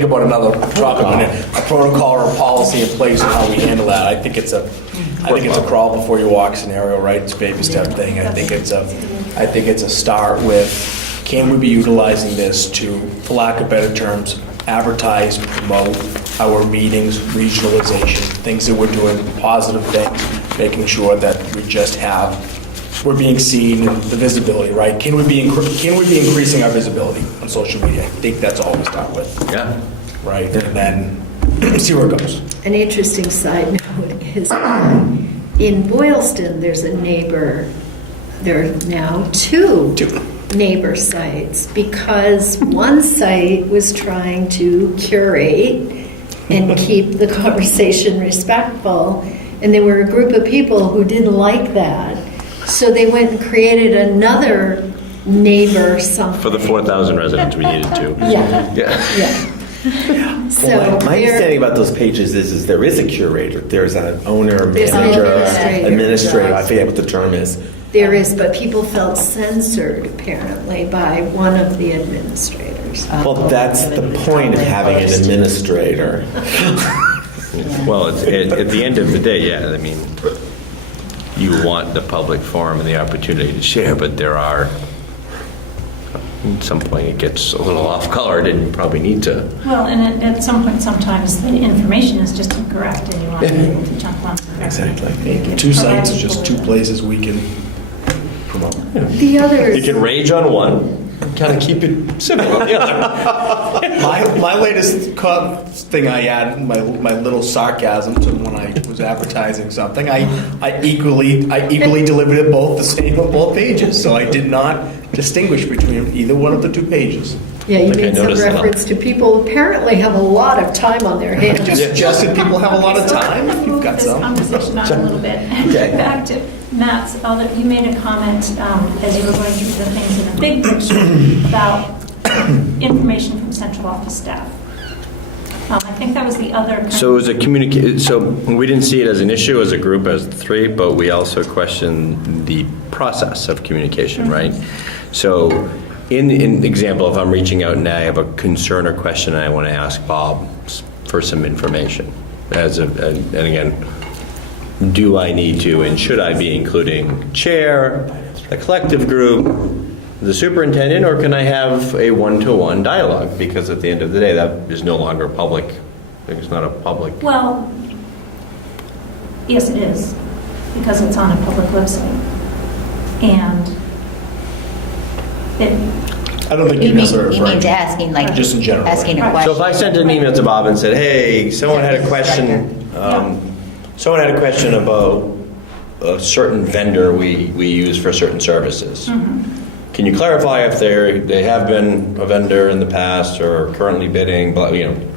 about another topic, a protocol or a policy in place and how we handle that. I think it's a crawl before you walk scenario, right? It's a baby step thing. I think it's a start with, can we be utilizing this to, for lack of better terms, advertise, promote our meetings, regionalization, things that we're doing, positive things, making sure that we're being seen, and the visibility, right? Can we be increasing our visibility on social media? I think that's all we start with. Yeah. Right, and then see where it goes. An interesting side note is in Boylston, there's a neighbor, there are now two neighbor sites because one site was trying to curate and keep the conversation respectful, and there were a group of people who didn't like that. So they went and created another neighbor something. For the 4,000 residents we needed to. Yeah. Yeah. So Well, my there- understanding about those pages is there is a curator. There's an owner, There's an manager, administrator. administrator. I forget what the term is. There is, but people felt censored apparently by one of the administrators. Well, that's the point of having an administrator. Well, at the end of the day, yeah, I mean, you want the public forum and the opportunity to share, but there are, at some point it gets a little off-colored and you probably need to. Well, and at some point, sometimes the information is just incorrect and you want people to jump on. Exactly. Two sites is just two places we can promote. The other You can rage on one, kind of keep it civil on the other. My latest thing I add, my little sarcasm to when I was advertising something, I equally delivered it both the same on both pages, so I did not distinguish between either one of the two pages. Yeah, you Like I made some noticed that. reference to people apparently have a lot of time on their hands. Just suggested people have a lot of time if you've got This some. conversation on a little bit. Okay. Back to Matt's, you made a comment as you were going through the things in the big picture about information from central office staff. I think that was the other. So it was so we didn't see it as an issue as a group, as three, but we also questioned the process of communication, right? So in example, if I'm reaching out and I have a concern or question and I want to ask Bob for some information, and again, do I need to and should I be including chair, the collective group, the superintendent, or can I have a one-to-one dialogue? Because at the end of the day, that is no longer public. It's not a public. Well, yes, it is, because it's on a public website. And I don't think You you mean, necessarily you mean refer. to asking, like, Just in general, asking a right. question? So if I sent an email to Bob and said, hey, someone had a question, someone had a question about a certain vendor we use for certain services. Can you clarify if they have been a vendor in the past or currently bidding, but, and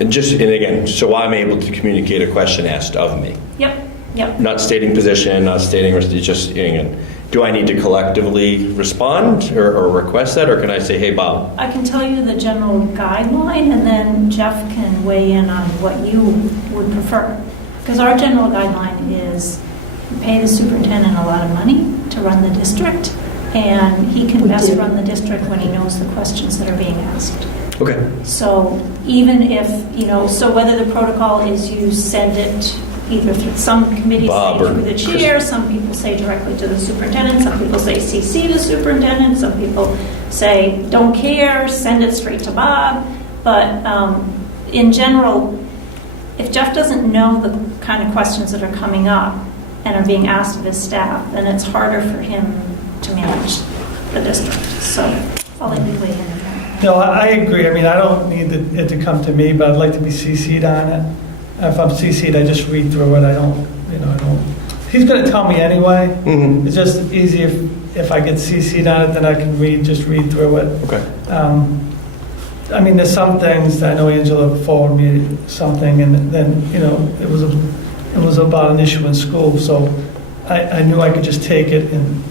again, so I'm able to communicate a question asked of me. Yep. Not stating position, not stating, just, again, do I need to collectively respond or request that, or can I say, hey, Bob? I can tell you the general guideline, and then Jeff can weigh in on what you would prefer. Because our general guideline is we pay the superintendent a lot of money to run the district, and he can best run the district when he knows the questions that are being asked. Okay. So even if, so whether the protocol is you send it either through some committees Bob say or through the chair, some people say directly to the superintendent, some people say CC the superintendent, some people say don't care, send it straight to Bob. But in general, if Jeff doesn't know the kind of questions that are coming up and are being asked of his staff, then it's harder for him to manage the district. So I'll let you weigh in on that. No, I agree. I mean, I don't need it to come to me, but I'd like to be CC'd on it. If I'm CC'd, I just read through it. I don't. He's going to tell me anyway. Mm-hmm. It's just easy if I get CC'd on it, then I can read through it. Okay. I mean, there's some things that I know Angela forwarded me something, and then it was about an issue in school, so I knew I could just take it and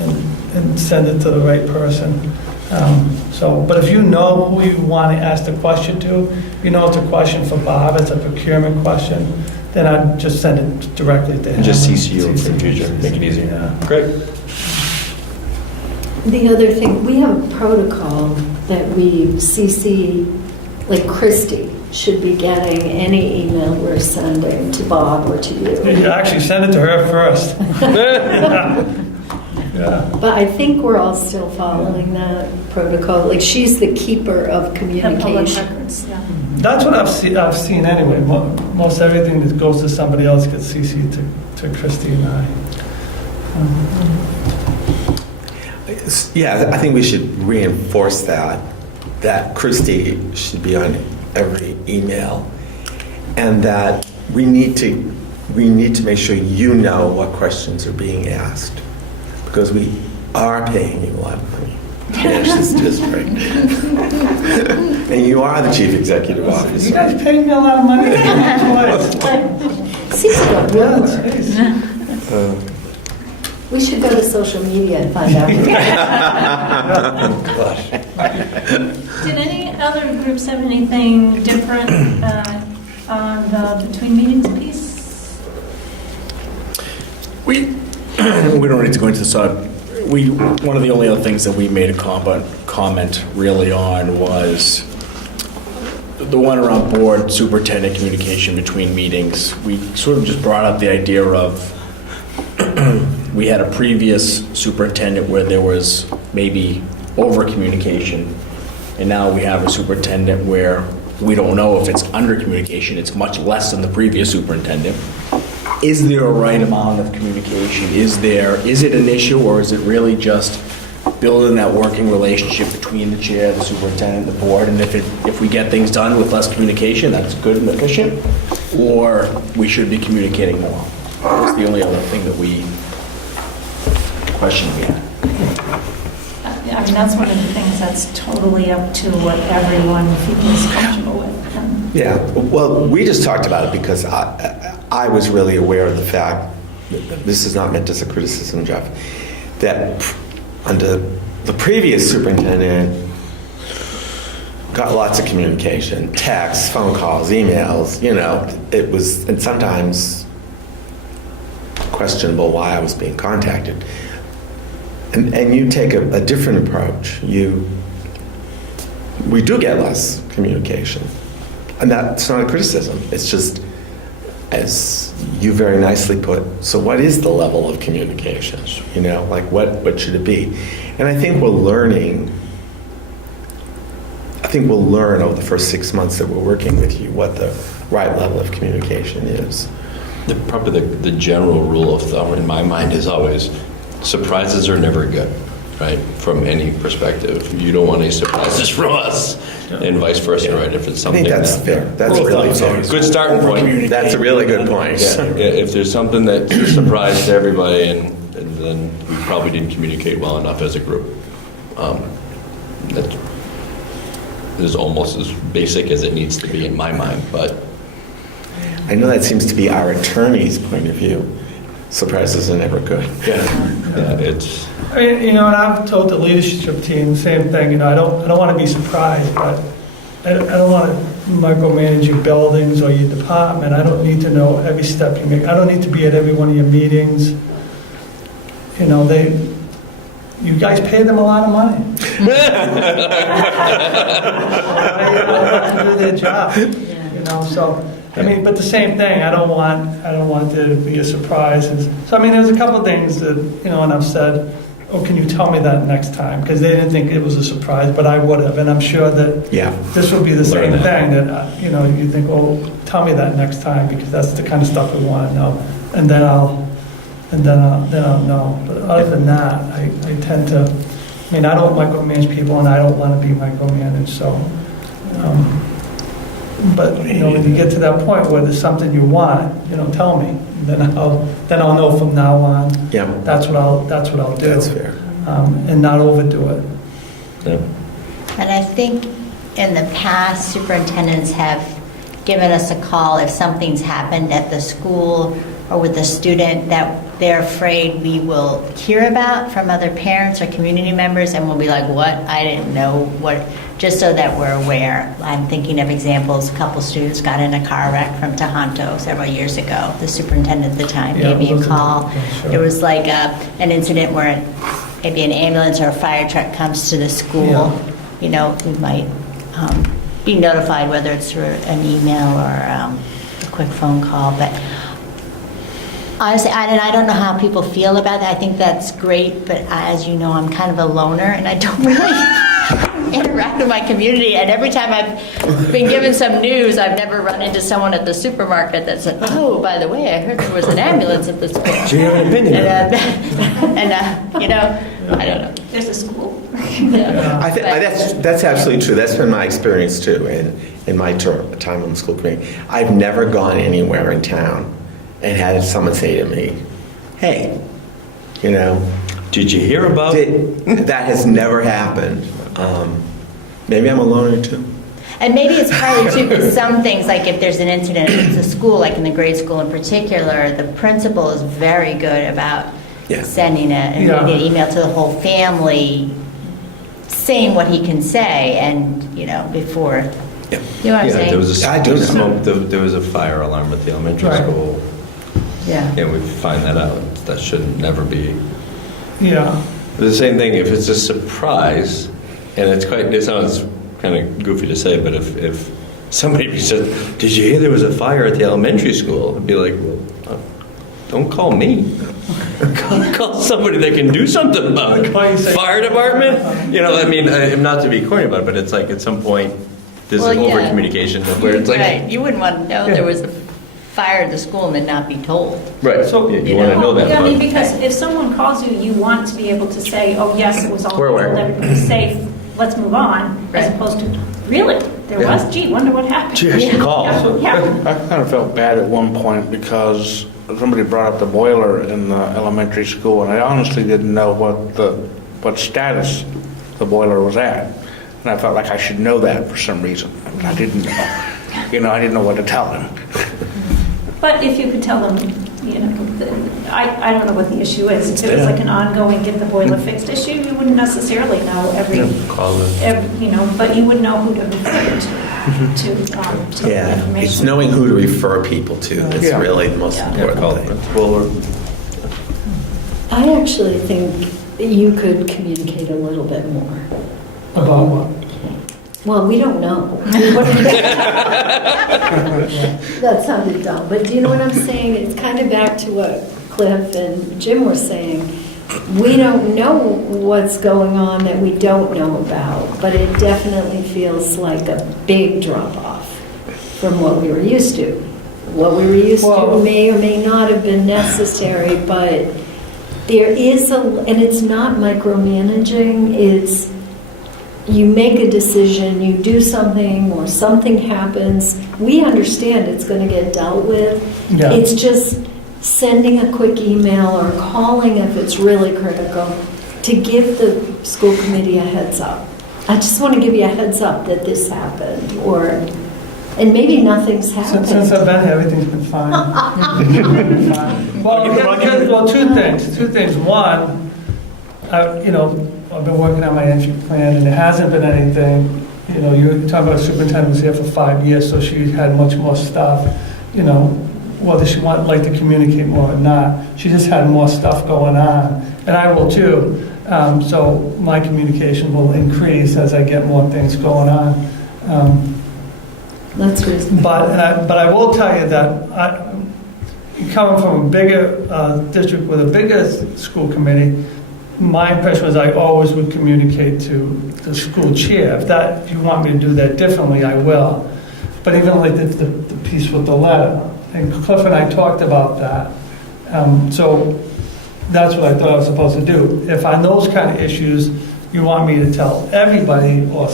and send it to the right person. But if you know who you want to ask the question to, you know it's a question for Bob, it's a procurement question, then I'd just send it directly to him. Just CC you for the future, make it easier. Yeah. Great. The other thing, we have a protocol that we CC, like Christie should be getting any email we're sending to Bob or to you. You actually send it to her first. Yeah. But I think we're all still following that protocol. Like, she's the keeper of The public communication. records, yeah. That's what I've seen anyway. Most everything that goes to somebody else gets CC'd to Christie and I. Yeah, I think we should reinforce that Christie should be on every email, and that we need to make sure you know what questions are being asked, because we are paying you a lot of money to manage this district. And you are the chief executive You officer. guys paid me a lot of money. Seems like a Yeah, rumor. jeez. We should go to social media and find out. Did any other groups have anything different on the between meetings piece? We don't need to go into this. One of the only other things that we made a comment really on was the one around board superintendent communication between meetings. We sort of just brought up the idea of we had a previous superintendent where there was maybe over communication, and now we have a superintendent where we don't know if it's under communication. It's much less than the previous superintendent. Is there a right amount of communication? Is it an issue, or is it really just building that working relationship between the chair, the superintendent, the board, and if we get things done with less communication, that's good and efficient, or we should be communicating more? That's the only other thing that question we had. I mean, that's one of the things that's totally up to what everyone feels comfortable with. Yeah, well, we just talked about it because I was really aware of the fact, this is not meant as a criticism, Jeff, that under the previous superintendent got lots of communication, texts, phone calls, emails, it was, and sometimes questionable why I was being contacted. And you take a different approach. We do get less communication. And that's not a criticism. It's just, as you very nicely put, so what is the level of communication? Like what should it be? And I think we'll learn over the first 6 months that we're working with you what the right level of communication is. Probably the general rule of thumb in my mind is always surprises are never good, right? From any perspective. You don't want any surprises from us, and vice versa, right? If it's I something think that's fair. That's really fair. good starting point. That's a really good point. Yeah, if there's something that's a surprise to everybody, and then we probably didn't communicate well enough as a group. That is almost as basic as it needs to be in my mind, but I know that seems to be our attorney's point of view. Surprises are never good. yeah, it's. I mean, and I've told the leadership team the same thing. I don't want to be surprised, but I don't want to micromanage your buildings or your department. I don't need to know every step you make. I don't need to be at every one of your meetings. You guys pay them a lot of money. To do their job. So. I mean, but the same thing. I don't want there to be a surprise. So I mean, there's a couple of things that and I've said, "Oh, can you tell me that next time?" Because they didn't think it was a surprise, but I would have, and I'm sure that this will be the same thing. That you think, "Oh, tell me that next time," because that's the kind of stuff we want to know, and then I'll know. But other than that, I tend to. I mean, I don't micromanage people, and I don't want to be micromanaged. So. But when you get to that point where there's something you want, tell me. Then I'll know from now on. Yeah. That's what I'll do. That's fair. And not overdo it. Yeah. And I think in the past, superintendents have given us a call if something's happened at the school or with a student that they're afraid we will hear about from other parents or community members, and we'll be like, what? I didn't know what, just so that we're aware. I'm thinking of examples, a couple students got in a car wreck from Tohoto several years ago. The superintendent at the time Yeah, gave me a wasn't- call. sure. It was like an incident where maybe an ambulance or a fire truck comes to the school. Yeah. You know, we might be notified, whether it's through an email or a quick phone call. But honestly, I don't know how people feel about that. I think that's great, but as you know, I'm kind of a loner, and I don't really interact with my community. And every time I've been given some news, I've never run into someone at the supermarket that said, "Oh, by the way, I heard there was an ambulance at the school." Do you have an opinion? And you know, I don't know. There's a school. I think that's absolutely true. That's been my experience too in my time on the school committee. I've never gone anywhere in town and had someone say to me, "Hey, you know, Did you hear about? that has never happened." Maybe I'm a loner too. And maybe it's partly too, because some things, like if there's an incident at the school, like in the grade school in particular, the principal is very good about Yeah. sending an email to the whole family, saying what he can say, and, you know, before, Yeah. you know what I'm saying? There was I do know. there was a fire alarm at the elementary Right. school, Yeah. and we find that out. That should never be. Yeah. The same thing, if it's a surprise, and it sounds kind of goofy to say, but if somebody said, "Did you hear there was a fire at the elementary school?" I'd be like, well, don't call me. Call somebody that can do something about it. Why you say- Fire department? You know, I mean, not to be corny about it, but it's like at some point, there's Well, an yeah. over-communication where it's like, Right, you wouldn't want to know there was a fire at the school and then not be told. right, So- you want to know that Yeah, I mean, part. because if someone calls you, you want to be able to say, oh, yes, it was all We're aware. handled, everybody's safe, let's move on, as Right. opposed to, really? There Yeah. was? Gee, wonder what happened. Gee, I should call. Yeah. I kind of felt bad at one point because somebody brought up the boiler in the elementary school, and I honestly didn't know what status the boiler was at. And I felt like I should know that for some reason. And I didn't know. You know, I didn't know what to tell them. But if you could tell them, you know, I don't know what the issue is. If it was like an ongoing get the boiler fixed issue, you wouldn't necessarily know Call them. you know, but you would know who to refer to get Yeah, it's information. knowing who to refer people to that's Yeah. really the most Yeah. Yeah, call important the thing. principal or I actually think you could communicate a little bit more. About what? Well, we don't know. That sounded dumb, but do you know what I'm saying? It's kind of back to what Cliff and Jim were saying. We don't know what's going on that we don't know about, but it definitely feels like a big drop-off from what we were used to. What we were used to Well- may or may not have been necessary, but there is and it's not micromanaging, it's you make a decision, you do something, or something happens, we understand it's going to get dealt with. Yeah. It's just sending a quick email or calling if it's really critical to give the school committee a heads up. I just want to give you a heads up that this happened, and maybe nothing's Since happened. I've been here, everything's been fine. Well, two things. One, I've been working on my entry plan, and there hasn't been anything. You know, you're talking about superintendent was here for 5 years, so she had much more stuff. You know, whether she like to communicate more or not, she just had more stuff going on, and I will too. So my communication will increase as I get more things going on. That's reasonable. But I will tell you that coming from a bigger district with a bigger school committee, my impression was I always would communicate to the school chair. If you want me to do that differently, I will. But even like the piece with the letter, and Cliff and I talked about that. So that's what I thought I was supposed to do. If on those kind of issues, you want me to tell everybody or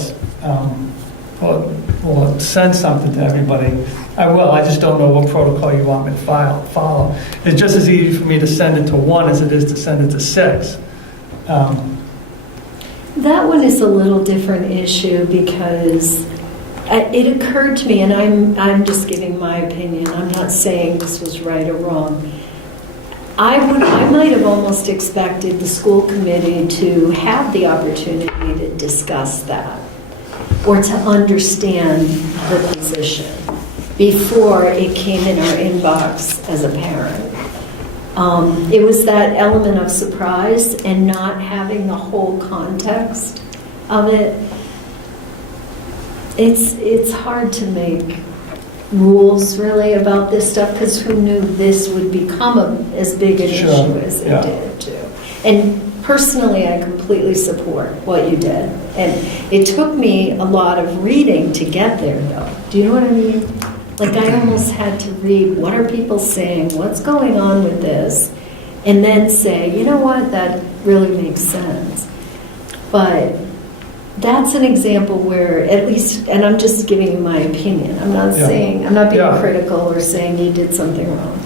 send something to everybody, I will. I just don't know what protocol you want me to follow. It's just as easy for me to send it to one as it is to send it to 6. That one is a little different issue because it occurred to me, and I'm just giving my opinion, I'm not saying this was right or wrong, I might have almost expected the school committee to have the opportunity to discuss that or to understand the position before it came in our inbox as a parent. It was that element of surprise and not having the whole context of it. It's hard to make rules really about this stuff because who knew this would become as big an Sure. issue as it Yeah. did too. And personally, I completely support what you did. And it took me a lot of reading to get there though. Do you know what I mean? Like I almost had to read, what are people saying? What's going on with this? And then say, you know what, that really makes sense. But that's an example where at least, and I'm just giving you my opinion. I'm not Yeah. saying, I'm not being Yeah. critical or saying you did something wrong.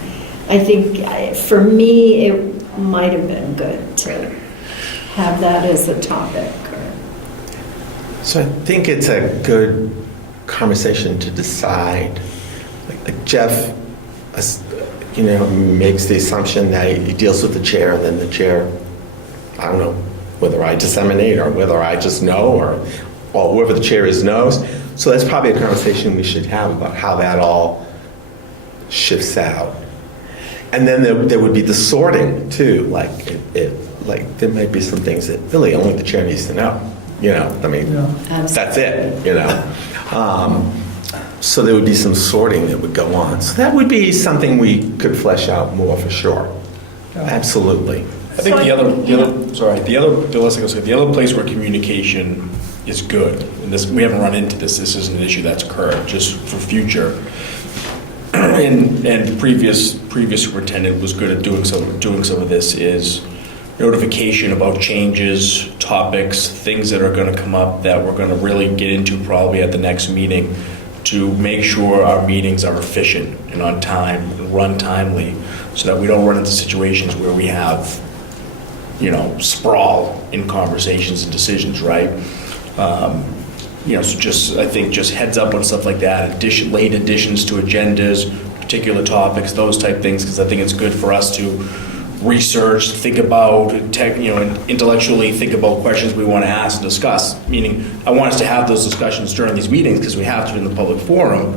I think for me, it might have been good to have that as a topic. So I think it's a good conversation to decide. Like Jeff, makes the assumption that he deals with the chair, and then the chair, I don't know whether I disseminate or whether I just know, or whoever the chair is knows. So that's probably a conversation we should have about how that all shifts out. And then there would be the sorting too. Like there might be some things that really only the chair needs to know. That's it. So there would be some sorting that would go on. So that would be something we could flesh out more for sure. Absolutely. I think the other place where communication is good, and this, we haven't run into this isn't an issue that's occurred, just for future. And the previous superintendent was good at doing some of this, is notification about changes, topics, things that are going to come up that we're going to really get into probably at the next meeting, to make sure our meetings are efficient and on time and run timely, so that we don't run into situations where we have, sprawl in conversations and decisions, right? So I think just heads up on stuff like that, late additions to agendas, particular topics, those type things, because I think it's good for us to research, think about, and intellectually think about questions we want to ask and discuss. Meaning, I want us to have those discussions during these meetings because we have to in the public forum,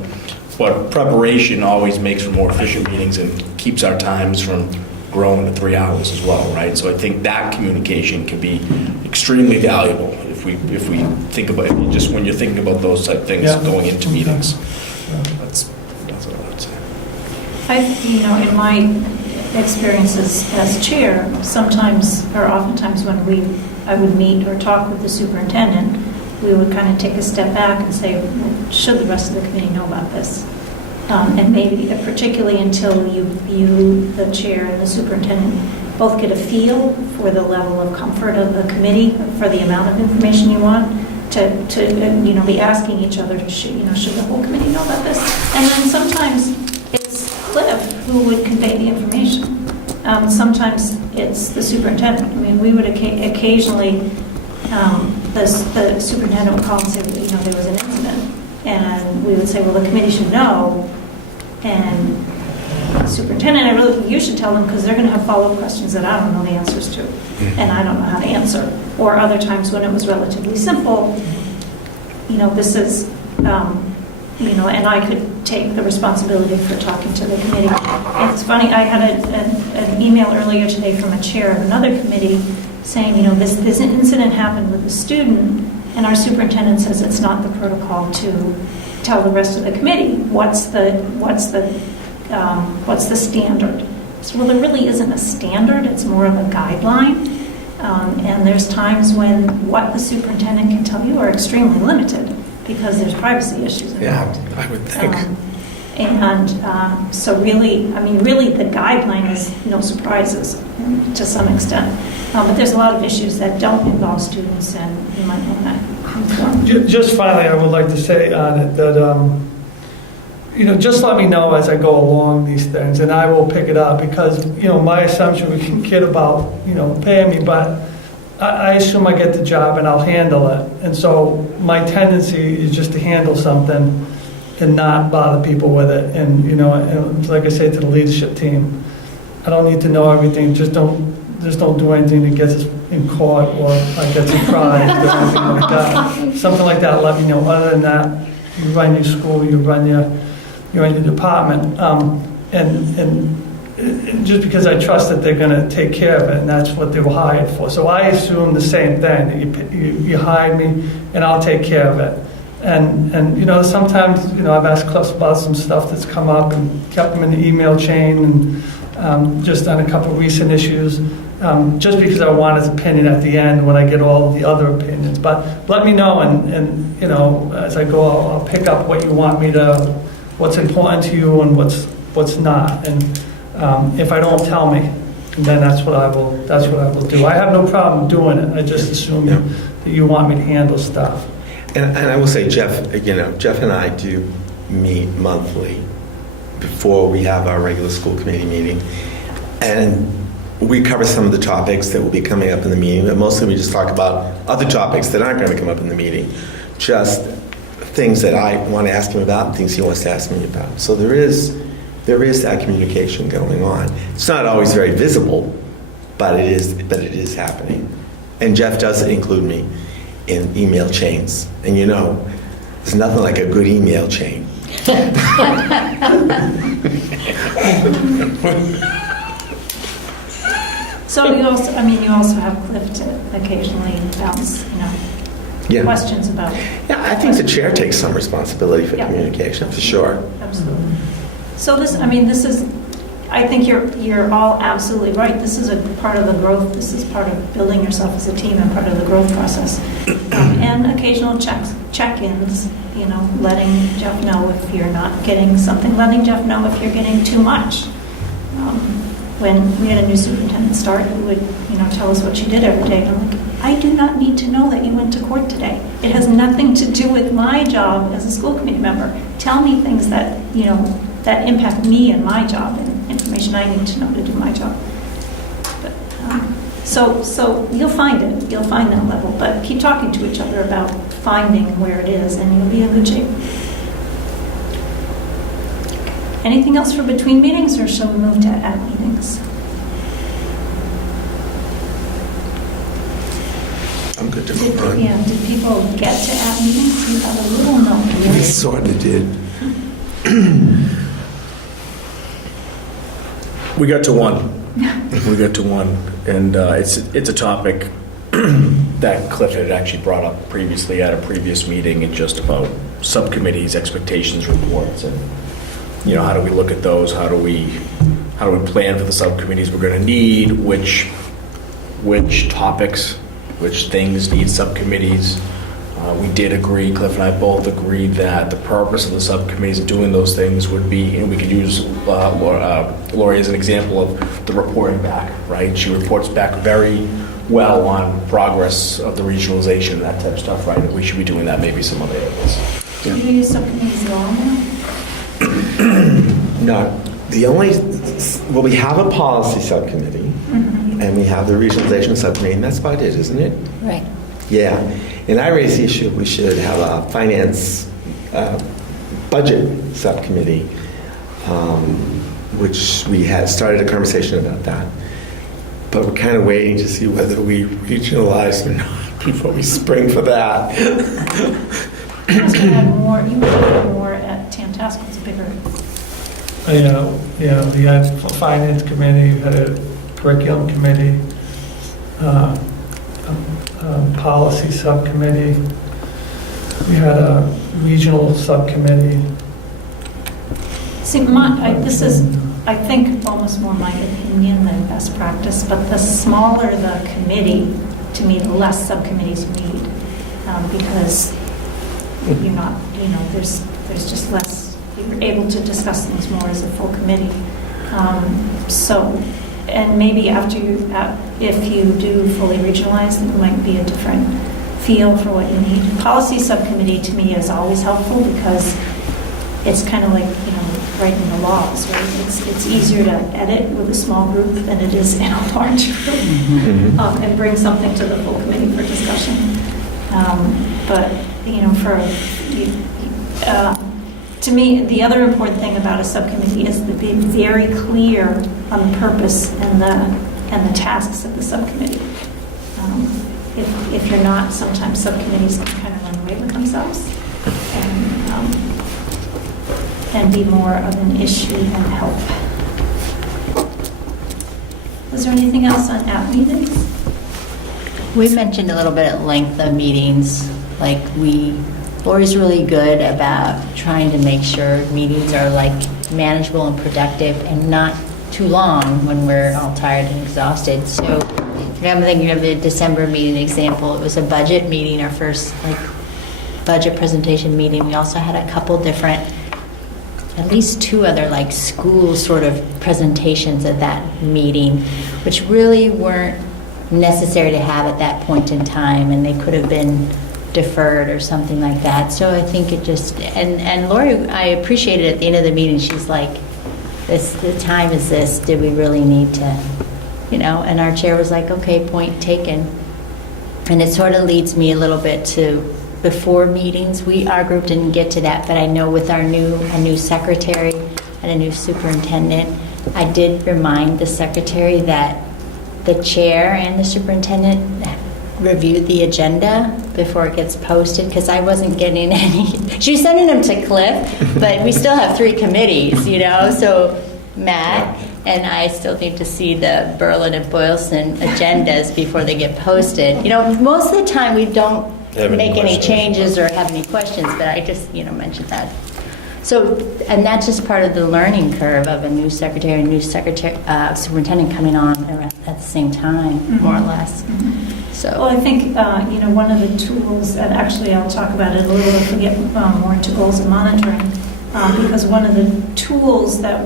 but preparation always makes for more efficient meetings and keeps our times from growing to 3 hours as well, right? So I think that communication can be extremely valuable if we think about it, just when you're thinking about those type things going into meetings. That's what I would say. In my experiences as chair, sometimes or oftentimes when I would meet or talk with the superintendent, we would kind of take a step back and say, well, should the rest of the committee know about this? And maybe particularly until you, the chair and the superintendent, both get a feel for the level of comfort of the committee, for the amount of information you want, to be asking each other, should the whole committee know about this? And then sometimes it's Cliff who would convey the information. Sometimes it's the superintendent. I mean, we would occasionally, the superintendent would call and say, there was an incident. And we would say, well, the committee should know. And superintendent, I really think you should tell them because they're going to have follow-up questions that I don't know the answers to. And I don't know how to answer. Or other times when it was relatively simple, this is, and I could take the responsibility for talking to the committee. And it's funny, I had an email earlier today from a chair of another committee saying, this incident happened with a student, and our superintendent says it's not the protocol to tell the rest of the committee what's the standard. So, well, there really isn't a standard. It's more of a guideline. And there's times when what the superintendent can tell you are extremely limited because there's privacy issues involved. Yeah, I would think. So really the guideline is no surprises to some extent. But there's a lot of issues that don't involve students, and you might want to inform. Just finally, I would like to say on it that, just let me know as I go along these things, and I will pick it up because, my assumption, we can kid about, paying me, but I assume I get the job and I'll handle it. And so my tendency is just to handle something and not bother people with it. And, and like I say to the leadership team, I don't need to know everything, just don't do anything that gets us in court or gets us prized or anything like that. Something like that, let me know. Other than that, you run your school, you run your department. And just because I trust that they're gonna take care of it, and that's what they were hired for. So I assume the same thing, that you hired me and I'll take care of it. And you know, sometimes, you know, I've asked Cliff about some stuff that's come up and kept them in the email chain, and just on a couple of recent issues, just because I want his opinion at the end when I get all of the other opinions. But let me know, and you know, as I go, I'll pick up what you want me to, what's important to you and what's not. And if I don't, tell me, and then that's what I will do. I have no problem doing it. I just assume that you want me to handle stuff. And I will say, Jeff and I do meet monthly before we have our regular school committee meeting. And we cover some of the topics that will be coming up in the meeting, but mostly we just talk about other topics that aren't going to come up in the meeting. Just things that I want to ask him about and things he wants to ask me about. So there is that communication going on. It's not always very visible, but it is happening. And Jeff does include me in email chains. And you know, there's nothing like a good email chain. So you also have Cliff to occasionally bounce, questions about. Yeah, I think the chair takes some responsibility for Yeah. communication, for sure. Absolutely. So I think you're all absolutely right. This is a part of the growth. This is part of building yourself as a team and part of the growth process. And occasional check-ins, letting Jeff know if you're not getting something, letting Jeff know if you're getting too much. When we had a new superintendent start, who would, tell us what she did every day. And I'm like, I do not need to know that you went to court today. It has nothing to do with my job as a school committee member. Tell me things that, that impact me and my job, and information I need to know to do my job. But, so you'll find it. You'll find that level. But keep talking to each other about finding where it is, and you'll be in good shape. Anything else for between meetings, or shall we move to at meetings? I'm good to move on. Did people get to at meetings? You have a little note. We sort of did. We got to one. And it's a topic that Cliff had actually brought up previously at a previous meeting, and just about subcommittees, expectations, reports, and how do we look at those? How do we plan for the subcommittees we're going to need? Which topics, which things need subcommittees? We did agree, Cliff and I both agreed, that the purpose of the subcommittees and doing those things would be, and we could use Lori as an example of the reporting back, right? She reports back very well on progress of the regionalization and that type of stuff, right? We should be doing that maybe some other areas. Do you use subcommittees at all now? No. We have a policy subcommittee, and we have the regionalization subcommittee, and that's about it, isn't it? Right. Yeah. And I raised the issue we should have a finance budget subcommittee, which we had started a conversation about that. But we're kind of waiting to see whether we regionalize or not before we spring for that. You must have more at Tantasco. It's bigger. We had a finance committee, we had a curriculum committee, policy subcommittee, we had a regional subcommittee. See, this is, I think, almost more my opinion than best practice, but the smaller the committee, to me, the less subcommittees you need, because you're not, there's just less, you're able to discuss things more as a full committee. And maybe if you do fully regionalize, there might be a different feel for what you need. Policy subcommittee to me is always helpful because it's kind of like, writing the laws, right? It's easier to edit with a small group than it is in a large group, and bring something to the full committee for discussion. But, to me, the other important thing about a subcommittee is to be very clear on the purpose and the tasks of the subcommittee. If you're not, sometimes subcommittees can kind of run away with themselves and be more of an issue than help. Was there anything else on app meetings? We mentioned a little bit at length of meetings, like Lori's really good about trying to make sure meetings are like manageable and productive and not too long when we're all tired and exhausted. So I'm thinking of the December meeting example. It was a budget meeting, our first budget presentation meeting. We also had a couple different, at least 2 other school sort of presentations at that meeting, which really weren't necessary to have at that point in time, and they could have been deferred or something like that. So I think it just, and Lori, I appreciated at the end of the meeting, she's like, the time is this, did we really need to, and our chair was like, okay, point taken. And it sort of leads me a little bit to before meetings. Our group didn't get to that, but I know with a new secretary and a new superintendent, I did remind the secretary that the chair and the superintendent reviewed the agenda before it gets posted, because I wasn't getting any. She was sending them to Cliff, but we still have 3 committees, so Matt and I still need to see the Berlin and Boylston agendas before they get posted. Most of the time we don't make any changes or have any questions, but I just, mentioned that. So, and that's just part of the learning curve of a new secretary, superintendent coming on at the same time, more or less. So. Well, I think, one of the tools, and actually I'll talk about it a little bit if we get more into goals and monitoring, because one of the tools that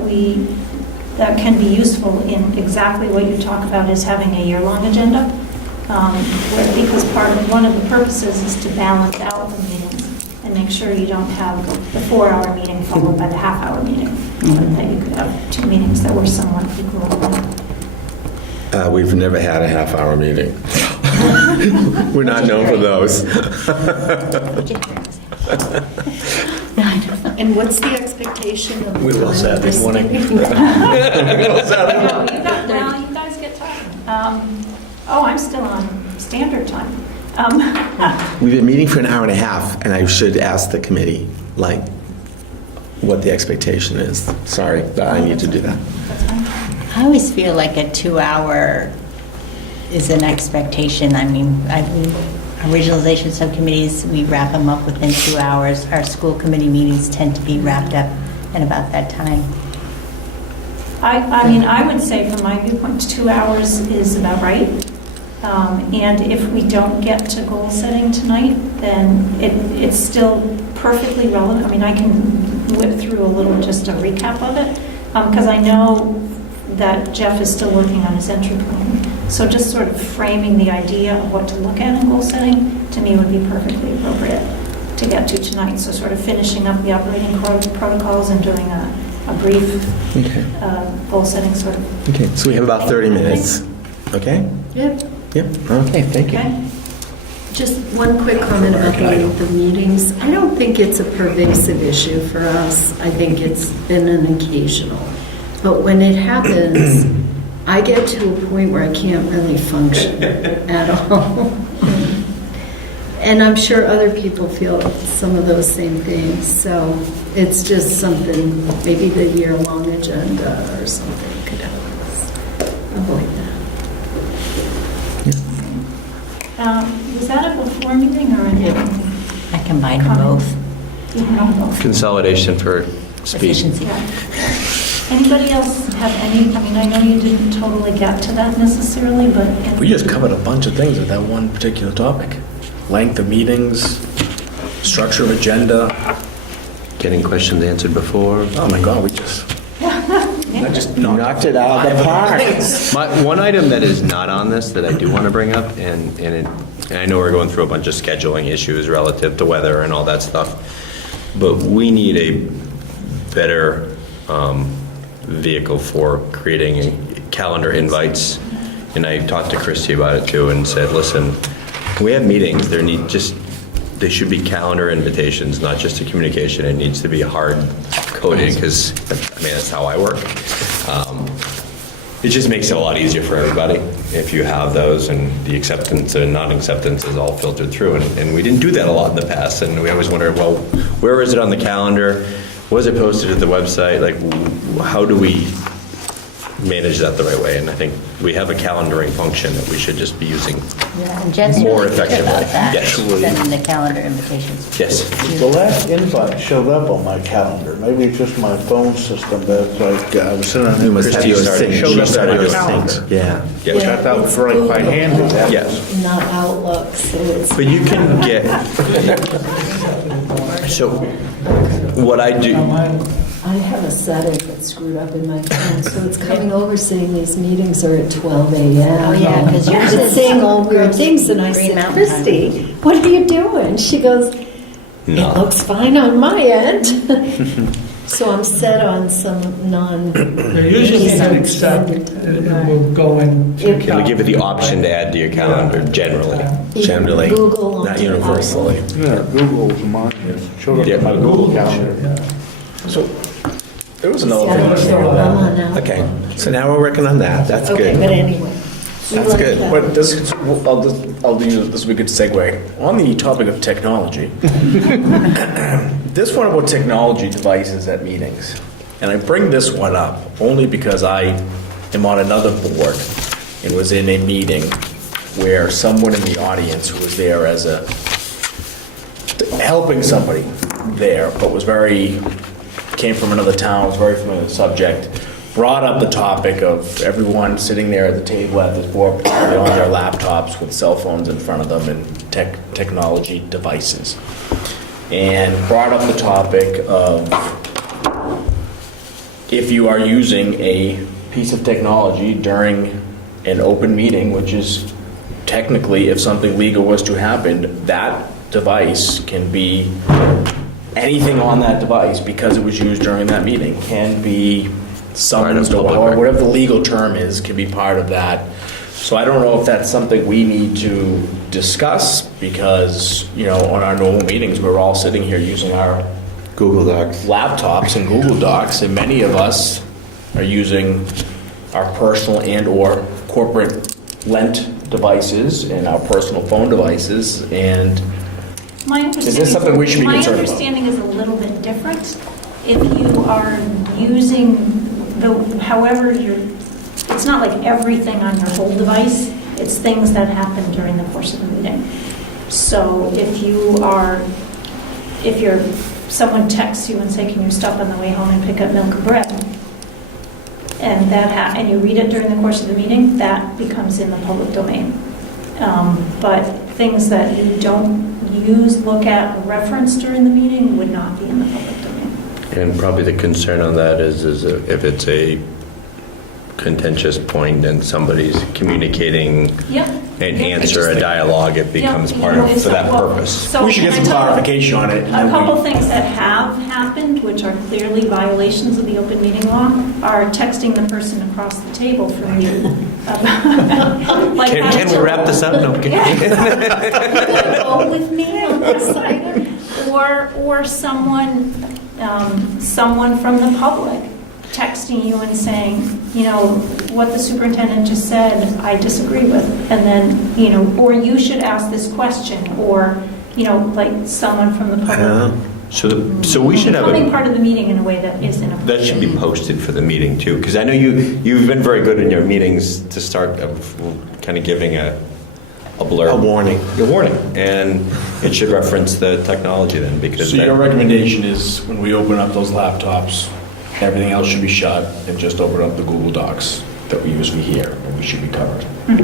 can be useful in exactly what you talk about is having a year-long agenda, because one of the purposes is to balance out the meetings and make sure you don't have the 4-hour meeting followed by the half-hour meeting, but that you could have 2 meetings that were somewhat equal. We've never had a half-hour meeting. We're not known for those. And what's the expectation of We will Saturday morning. You guys get time. I'm still on standard time. We've been meeting for an hour and a half, and I should ask the committee, what the expectation is. Sorry, but I need to do that. That's fine. I always feel like a 2-hour is an expectation. I mean, our regionalization subcommittees, we wrap them up within 2 hours. Our school committee meetings tend to be wrapped up in about that time. I would say from my viewpoint, 2 hours is about right. And if we don't get to goal setting tonight, then it's still perfectly relevant. I can whip through just a recap of it, because I know that Jeff is still working on his entry plan. So just sort of framing the idea of what to look at in goal setting, to me, would be perfectly appropriate to get to tonight. So sort of finishing up the operating protocols and doing a brief goal setting sort of. Okay, so we have about 30 minutes. Okay? Yep. Yep. Okay, thank you. Okay. Just one quick comment about the meetings. I don't think it's a pervasive issue for us. I think it's been an occasional. But when it happens, I get to a point where I can't really function at all. And I'm sure other people feel some of those same things. So it's just something, maybe the year-long agenda or something could help us avoid that. Was that a before meeting or an after? I combine them both. You have both. Consolidation for speed. Efficiency. Yeah. Anybody else have any, I know you didn't totally get to that necessarily, but. We just covered a bunch of things with that one particular topic. Length of meetings, structure of agenda. Getting questions answered before. Oh my God, we just Knocked it out of the park. One item that is not on this that I do want to bring up, and I know we're going through a bunch of scheduling issues relative to weather and all that stuff, but we need a better vehicle for creating calendar invites. And I talked to Christy about it too and said, listen, we have meetings. they should be calendar invitations, not just a communication. It needs to be hard coded because, I mean, that's how I work. It just makes it a lot easier for everybody if you have those and the acceptance and non-acceptance is all filtered through. And we didn't do that a lot in the past. And we always wondered, well, where is it on the calendar? Was it posted at the website? Like, how do we manage that the right way? And I think we have a calendaring function that we should just be using. Yeah, and Jen's More really good effectively. about that, Yes. sending the calendar invitations. Yes. The last invite showed up on my calendar. Maybe it's just my phone system, but it's like, I was sitting on You must have Christie's, your it sync. showed You up started on my your calendar. sync. Yeah. Yeah. Which I thought was really quite handy. That Yes. was- Not Outlook, so it's. But you can get, so what I do, I have a setting that's screwed up in my phone, so it's coming over saying these meetings are at 12 a.m. Oh, yeah, 'cause yours It's is saying all weird things, and I Green said, Mountain Christy, what are you doing? She goes, No. it looks fine on my end. So I'm set on some Usually if you accept, it will go in. it'll give you the option to add to your calendar generally. Generally, Google not onto universally. Yeah, Google's mine. It showed up Yeah. on my Google calendar. So there was another Yeah, thing on here I'm that, on Outlook. Okay, so now we're working on that. That's Okay, good. but anyway. we That's like good. that. but this, I'll do, this will be a good segue. On the topic of technology, this one about technology devices at meetings. And I bring this one up only because I am on another board and was in a meeting where someone in the audience who was there as a, helping somebody there, but was very, came from another town, was very familiar with the subject, brought up the topic of everyone sitting there at the table at this board, particularly on their laptops with cell phones in front of them and technology devices. And brought up the topic of if you are using a piece of technology during an open meeting, which is technically, if something legal was to happen, that device can be, anything on that device, because it was used during that meeting, can be summoned Part of public or record. whatever the legal term is, can be part of that. So I don't know if that's something we need to discuss, because, you know, on our normal meetings, we're all sitting here using our Google Docs. laptops and Google Docs, and many of us are using our personal and/or corporate lent devices and our personal phone devices, and My understanding, something we should be concerned about? My understanding is a little bit different. If you are using however it's not like everything on your whole device, it's things that happen during the course of the meeting. So if someone texts you and say, can you stop on the way home and pick up milk or bread? And and you read it during the course of the meeting, that becomes in the public domain. But things that you don't look at, or reference during the meeting would not be in the public domain. And probably the concern on that is if it's a contentious point and somebody's communicating Yep. an answer, a dialogue, it becomes part of, for that purpose. we should get some clarification on it. A couple things that have happened, which are clearly violations of the open meeting law, are texting the person across the table from you. Like Can we wrap this up? No, okay. Go with me on this item? Or someone from the public texting you and saying, you know, what the superintendent just said, I disagree with, and then, you know, or you should ask this question, or, you know, like someone from the public. So we should have Becoming a, part of the meeting in a way that is inappropriate. that should be posted for the meeting too, because I know you've been very good in your meetings to start kind of giving a blurb. A warning. A warning, and it should reference the technology then, because So that- your recommendation is when we open up those laptops, everything else should be shut and just open up the Google Docs that we usually hear, and we should be covered. Okay.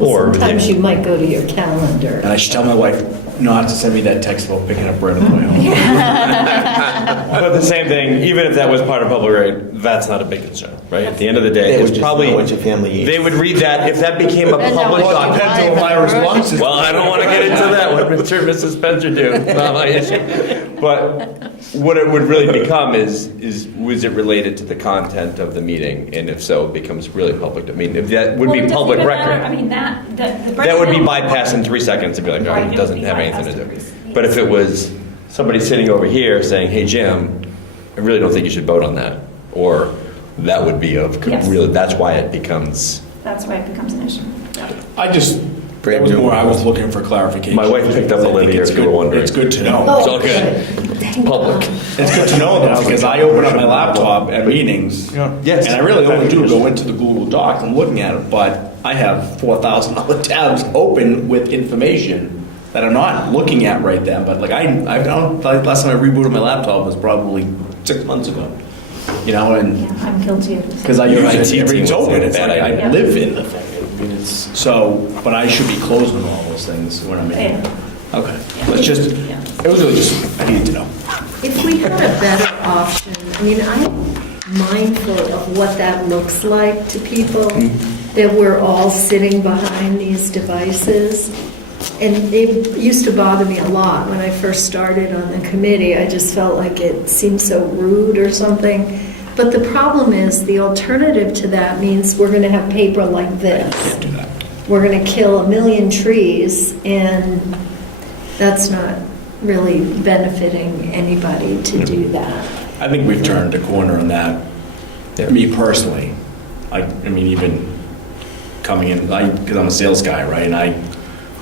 or Sometimes you might go to your calendar. And I should tell my wife not to send me that text about picking up bread on the way home. But the same thing, even if that was part of public record, that's not a big concern, right? At the end of the day, They would it's just probably, know what your family eats. they would read that, if that became a Depends on public what you document. want in the response. Well, I don't want to get into that, what Mr. and Mrs. Spencer do, not my issue. But what it would really become is was it related to the content of the meeting? And if so, it becomes really public. I mean, if that would Well, be it doesn't public even matter. record. I mean, That would be bypassed in 3 seconds and be like, oh, Right, it it doesn't would be have anything anything to do. But if it was somebody sitting over here saying, hey, Jim, I really don't think you should vote on that, or that would be Yes. really, that's why it becomes. That's why it becomes an issue. Yeah. That was more, I was looking for clarification. My wife picked up I think Olivia, it's if you good- were wondering. It's good to know. It's all good. Public. It's good to know though, because I open up my laptop at meetings. Yes. And I really only do go into the Google Doc and looking at it, but I have 4,000 other tabs open with information that I'm not looking at right then. But like I've done, like last time I rebooted my laptop was probably 6 months ago. You know, and Yeah, I'm guilty of this. because I Your use IT it, everything's team was open. a It's bad like idea. I live in the thing. I mean, it's so, but I should be closing all those things when I'm in. Yeah. Okay, it's just, Yeah. it was really just, I needed to know. If we had a better option, I mean, I'm mindful of what that looks like to people, that we're all sitting behind these devices. And it used to bother me a lot when I first started on the committee. I just felt like it seemed so rude or something. But the problem is, the alternative to that means we're going to have paper like this. Can't do that. We're going to kill 1 million trees, and that's not really benefiting anybody to do that. I think we've turned a corner on that. Yeah. Me personally, I mean, even coming in, because I'm a sales guy, right? And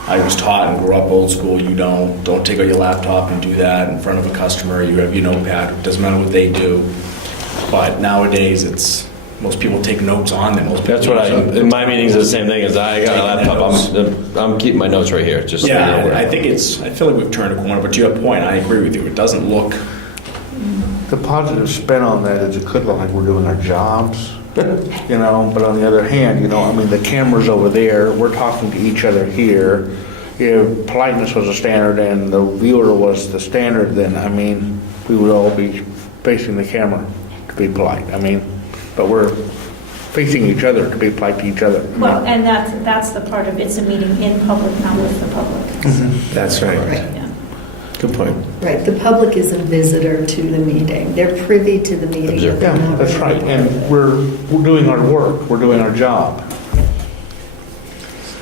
I was taught and grew up old school. You don't take out your laptop and do that in front of a customer. You have your notepad. It doesn't matter what they do. But nowadays, it's most people take notes on them. Most people That's what in my meetings, the same thing, is I got a laptop, I'm keeping my notes right here, just so you know Yeah, where- I feel like we've turned a corner. But to your point, I agree with you. It doesn't look. The positive spin on that is it could look like we're doing our jobs, you know, but on the other hand, you know, I mean, the camera's over there, we're talking to each other here. If politeness was a standard and the viewer was the standard, then, I mean, we would all be facing the camera to be polite. I mean, but we're facing each other to be polite to each other. Well, and that's the part of, it's a meeting in public, not with the public. That's right. Right. Yeah. Good point. Right, the public is a visitor to the meeting. They're privy to the meeting. but they're Yeah, not that's really right. part And of it. we're doing our work, we're doing our job.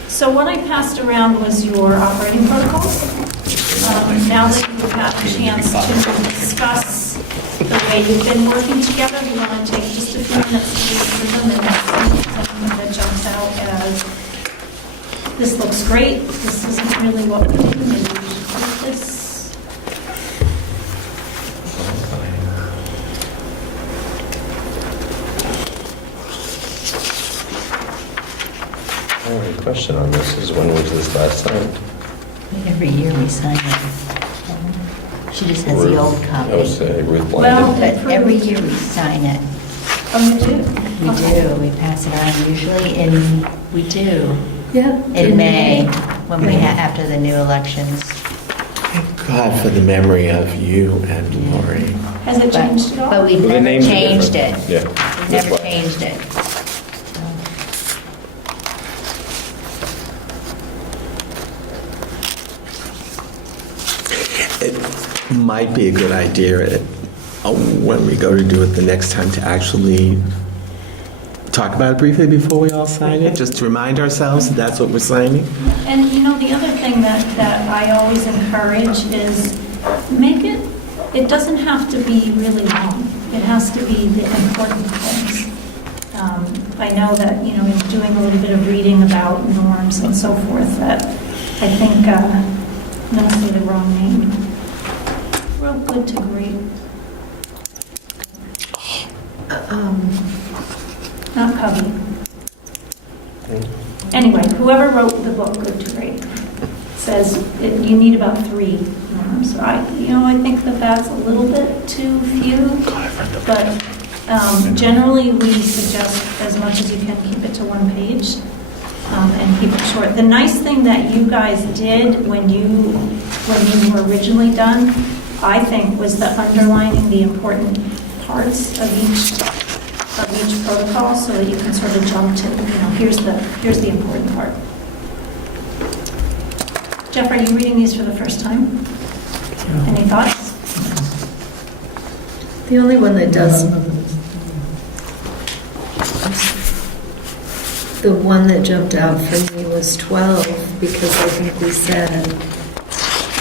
So what I passed around was your operating protocols. Now that you've had a chance to discuss the way you've been working together, we want to take just a few minutes to go through them and something that jumps out as, this looks great, this isn't really what we do, maybe we should do this. My only question on this is, when was this last time? Every year we sign it. She just has the old I would copy. say Ruth Well, blinded. But every year we sign it. Oh, you do? We Okay. do, we pass it on usually we do, Yeah. in May, when we after the new elections. God, for the memory of you and Lori. Has it But changed at all? but we've Well, the never names are changed it. different. Yeah. We've That's never why. changed it. It might be a good idea when we go to do it the next time to actually talk about it briefly before we all sign it, just to remind ourselves that that's what we're signing. And you know, the other thing that I always encourage is make it doesn't have to be really long. It has to be the important things. I know that, you know, in doing a little bit of reading about norms and so forth, that I think, I'm going to say the wrong name. Real good to great. Not Covey. Anyway, whoever wrote the book, Good to Great, says you need about 3 norms. I think that that's a little bit too few, but generally we suggest as much as you can keep it to 1 page and keep it short. The nice thing that you guys did when you were originally done, I think, was the underlining the important parts of each protocol, so that you can sort of jump to, here's the important part. Jeff, are you reading these for the first time? Any thoughts? The only one that does, the one that jumped out for me was 12, because I think we said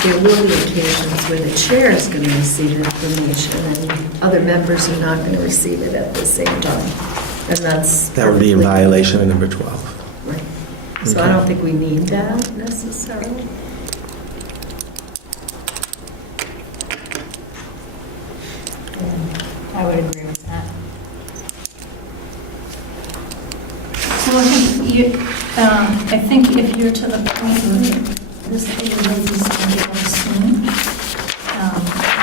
there will be occasions where the chair is going to receive information and other members are not going to receive it at the same time. And that's. That would be in perfectly- violation of number 12. Right. So I don't think we need that necessarily. I would agree with that. So I think if you're to the point where this thing is something soon,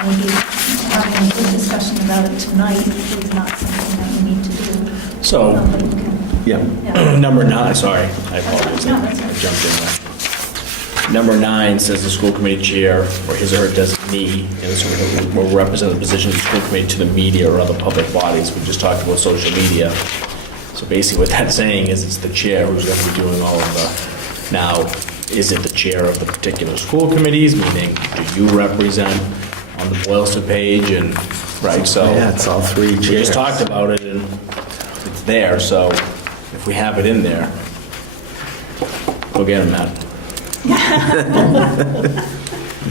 maybe having a good discussion about it tonight is not something that we need to do. So, Somebody can- Yeah. yeah. number 9, sorry, I apologize. No, that's all I right. jumped in there. Number 9 says the school committee chair or his or her designee will represent the position of the school committee to the media or other public bodies. We just talked about social media. So basically what that's saying is it's the chair who's going to be doing all of the, now, is it the chair of the particular school committees, meaning do you represent on the Boylston page and, right, so. Yeah, it's all three We just chairs. talked about it and it's there, so if we have it in there, go get him, Matt.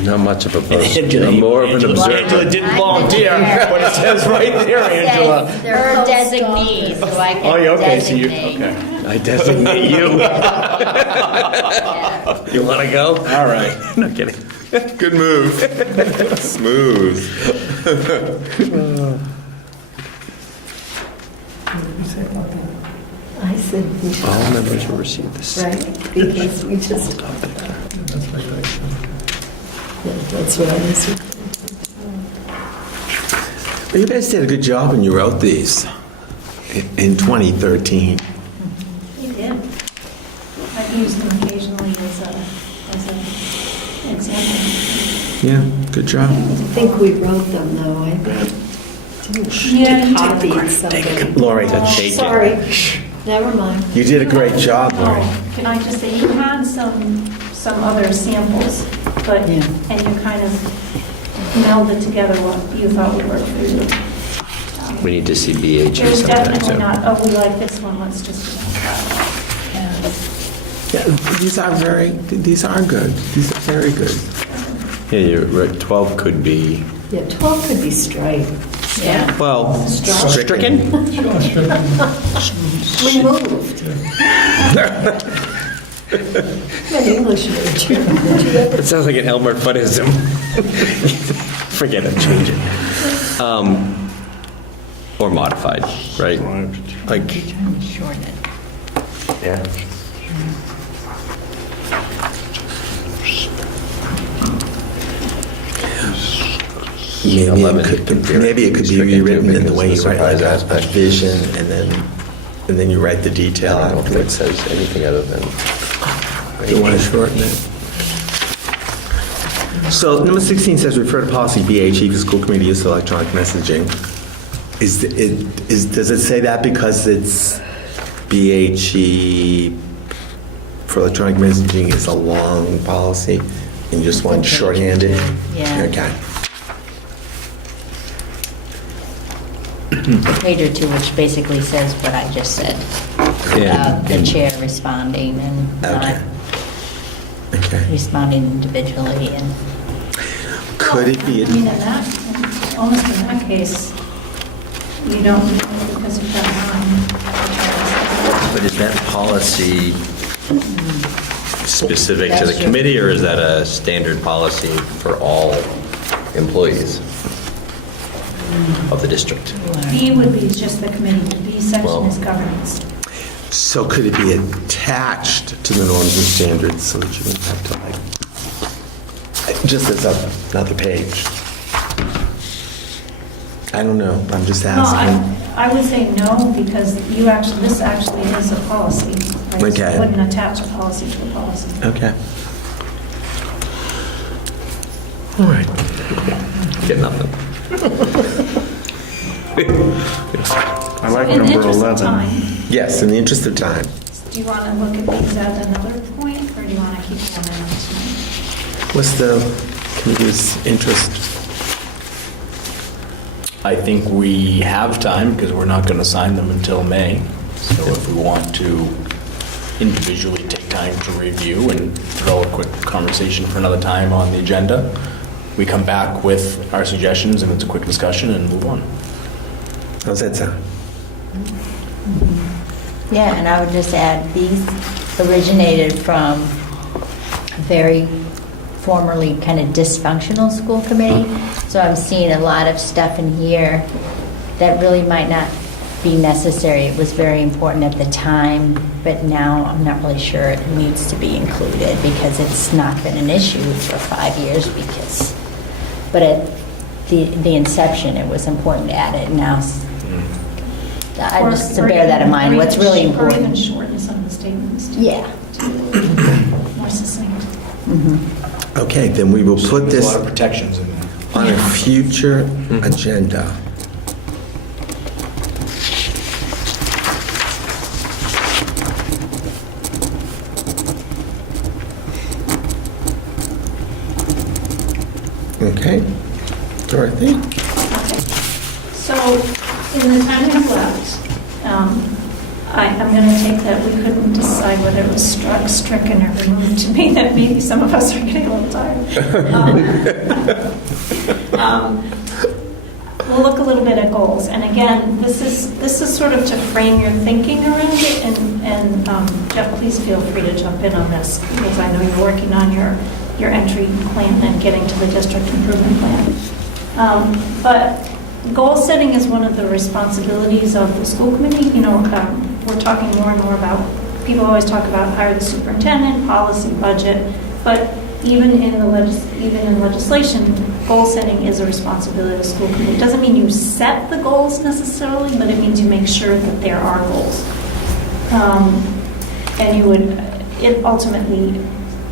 Not much of a post. Angela, I'm more of an Angela observer. didn't volunteer, but it says right there, Angela. They're designees, so I Oh, yeah, can okay, so you, designate. okay. I designate you. Yeah. You want to go? All right. No kidding. Good move. Smooth. I said we should, All members will receive this. right? Because we just talked about it. Yeah, that's what I was. Well, you guys did a good job when you wrote these in 2013. We did. I've used them occasionally as an example. Yeah, good job. I think we wrote them though, I think. Yeah, you Copied somebody. Lori, Sorry, never mind. you did a great job, Lori. Oh, can I just say, you had some other samples, but, Yeah. and you kind of melded together what you thought would work for you. We need to see BHE There's sometime definitely soon. not, oh, we like this one, let's just do that. Yeah, these are good. These are very good. Yeah, you're right. 12 could be, Yeah, 12 could be straight. Yeah. well, Stricken. Removed. I'm an English major. it sounds like an Elmer Fuddism. Forget it, change it. Or modified, right? Like, Trying to shorten it. yeah. Maybe it could be rewritten in the way you write like a vision, and then you write the detail I don't out. think it says anything other than. You want to shorten it? So number 16 says refer to policy BHE for school committee use of electronic messaging. Does it say that because it's BHE for electronic messaging is a long policy and you just want shorthanded? Yeah. Okay. Page or two, which basically says what I just said. Yeah. About the chair responding and not Okay. Okay. responding individually and. Could it be? I mean, in that, almost in that case, you don't, because you've got But is that policy specific to the That's true. committee, or is that a standard policy for all employees of the district? B would be just the committee, the B section Well- is governance. So could it be attached to the norms and standards so that you don't have to just as another page? I don't know, I'm just No, asking. I would say no, because this actually is a policy. Right? So Okay. you wouldn't attach a policy to a policy. Okay. All right. Get nothing. I like In the number interest of 11. time, Yes, in the interest of time. do you want to look at these at another point, or do you want to keep going on tonight? What's the committee's interest? I think we have time because we're not going to sign them until May. So if we want to individually take time to review and throw a quick conversation for another time on the agenda. We come back with our suggestions and it's a quick discussion and move on. How's that sound? Yeah, and I would just add, these originated from a very formerly kind of dysfunctional school committee. So I'm seeing a lot of stuff in here that really might not be necessary. It was very important at the time, but now I'm not really sure it needs to be included because it's not been an issue for 5 years but at the inception, it was important to add it. Now, I just to bear that in mind, what's really Or even important. shorten some of the statements. Yeah. More succinct. Okay, then we will put There's a this lot of protections in there. on a future agenda. Okay, Dorothy? So, in the time we have left, I'm going to take that we couldn't decide whether it was struck, stricken, or removed. To me, that maybe some of us are getting a little tired. We'll look a little bit at goals, and again, this is sort of to frame your thinking around it. And Jeff, please feel free to jump in on this because I know you're working on your entry plan and getting to the district improvement plan. But goal setting is one of the responsibilities of the school committee. You know, we're talking more and more about, people always talk about hire the superintendent, policy, budget, but even in legislation, goal setting is a responsibility of the school committee. It doesn't mean you set the goals necessarily, but it means you make sure that there are goals. And you would ultimately,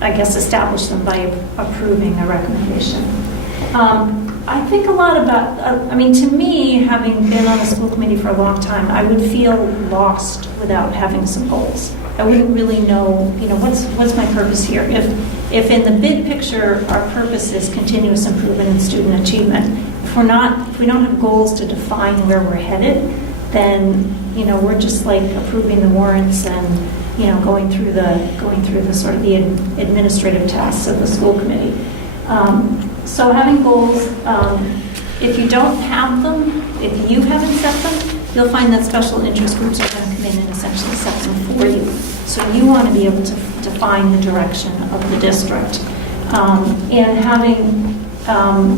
I guess, establish them by approving a recommendation. I think a lot about, to me, having been on a school committee for a long time, I would feel lost without having some goals. I wouldn't really know, what's my purpose here? If in the big picture our purpose is continuous improvement in student achievement, if we don't have goals to define where we're headed, then we're just like approving the warrants and going through the sort of the administrative tasks of the school committee. So having goals, if you don't have them, if you haven't set them, you'll find that special interest groups are going to come in and essentially set them for you. So you want to be able to define the direction of the district. And having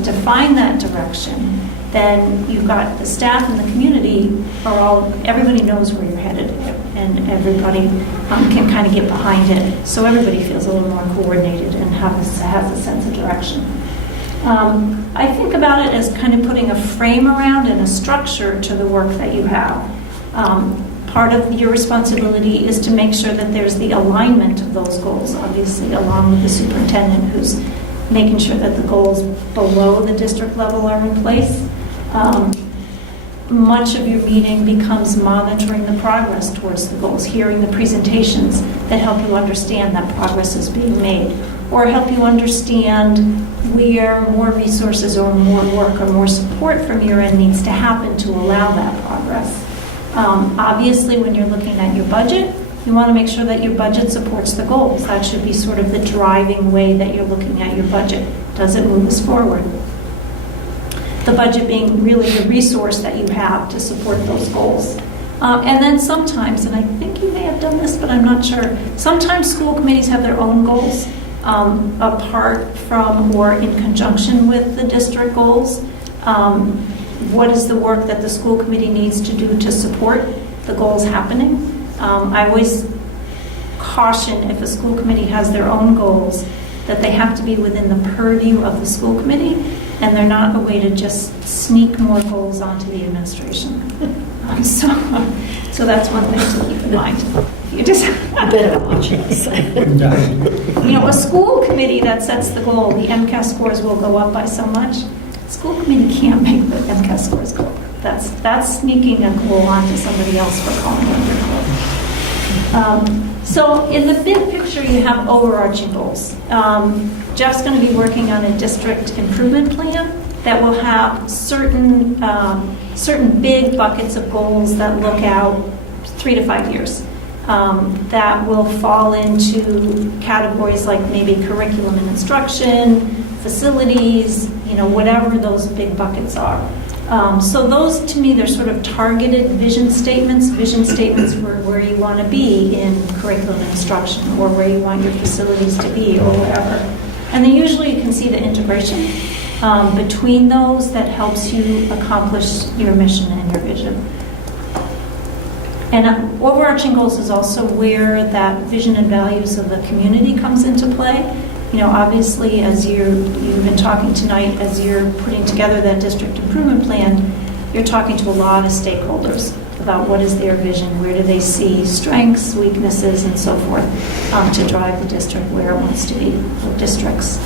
defined that direction, then you've got the staff and the community everybody knows where you're headed, and everybody can kind of get behind it. So everybody feels a little more coordinated and has a sense of direction. I think about it as kind of putting a frame around and a structure to the work that you have. Part of your responsibility is to make sure that there's the alignment of those goals, obviously, along with the superintendent who's making sure that the goals below the district level are in place. Much of your meeting becomes monitoring the progress towards the goals, hearing the presentations that help you understand that progress is being made, or help you understand where more resources or more work or more support from your end needs to happen to allow that progress. Obviously, when you're looking at your budget, you want to make sure that your budget supports the goals. That should be sort of the driving way that you're looking at your budget. Does it move us forward? The budget being really the resource that you have to support those goals. And then sometimes, and I think you may have done this, but I'm not sure, sometimes school committees have their own goals apart from or in conjunction with the district goals. What is the work that the school committee needs to do to support the goals happening? I always caution if a school committee has their own goals that they have to be within the purview of the school committee, and they're not a way to just sneak more goals onto the administration. So that's one thing to keep in mind. You just A bit of watches. a school committee that sets the goal, the MCAS scores will go up by so much. School committee can't make the MCAS scores go up. That's sneaking a goal onto somebody else for calling it their goal. So in the big picture, you have overarching goals. Jeff's going to be working on a district improvement plan that will have certain big buckets of goals that look out 3 to 5 years. that will fall into categories like maybe curriculum and instruction, facilities, whatever those big buckets are. So those, to me, they're sort of targeted vision statements for where you want to be in curriculum and instruction, or where you want your facilities to be, or whatever. And then usually you can see the integration between those that helps you accomplish your mission and your vision. And overarching goals is also where that vision and values of the community comes into play. Obviously, as you've been talking tonight, as you're putting together that district improvement plan, you're talking to a lot of stakeholders about what is their vision, where do they see strengths, weaknesses, and so forth, to drive the district where it wants to be, or districts.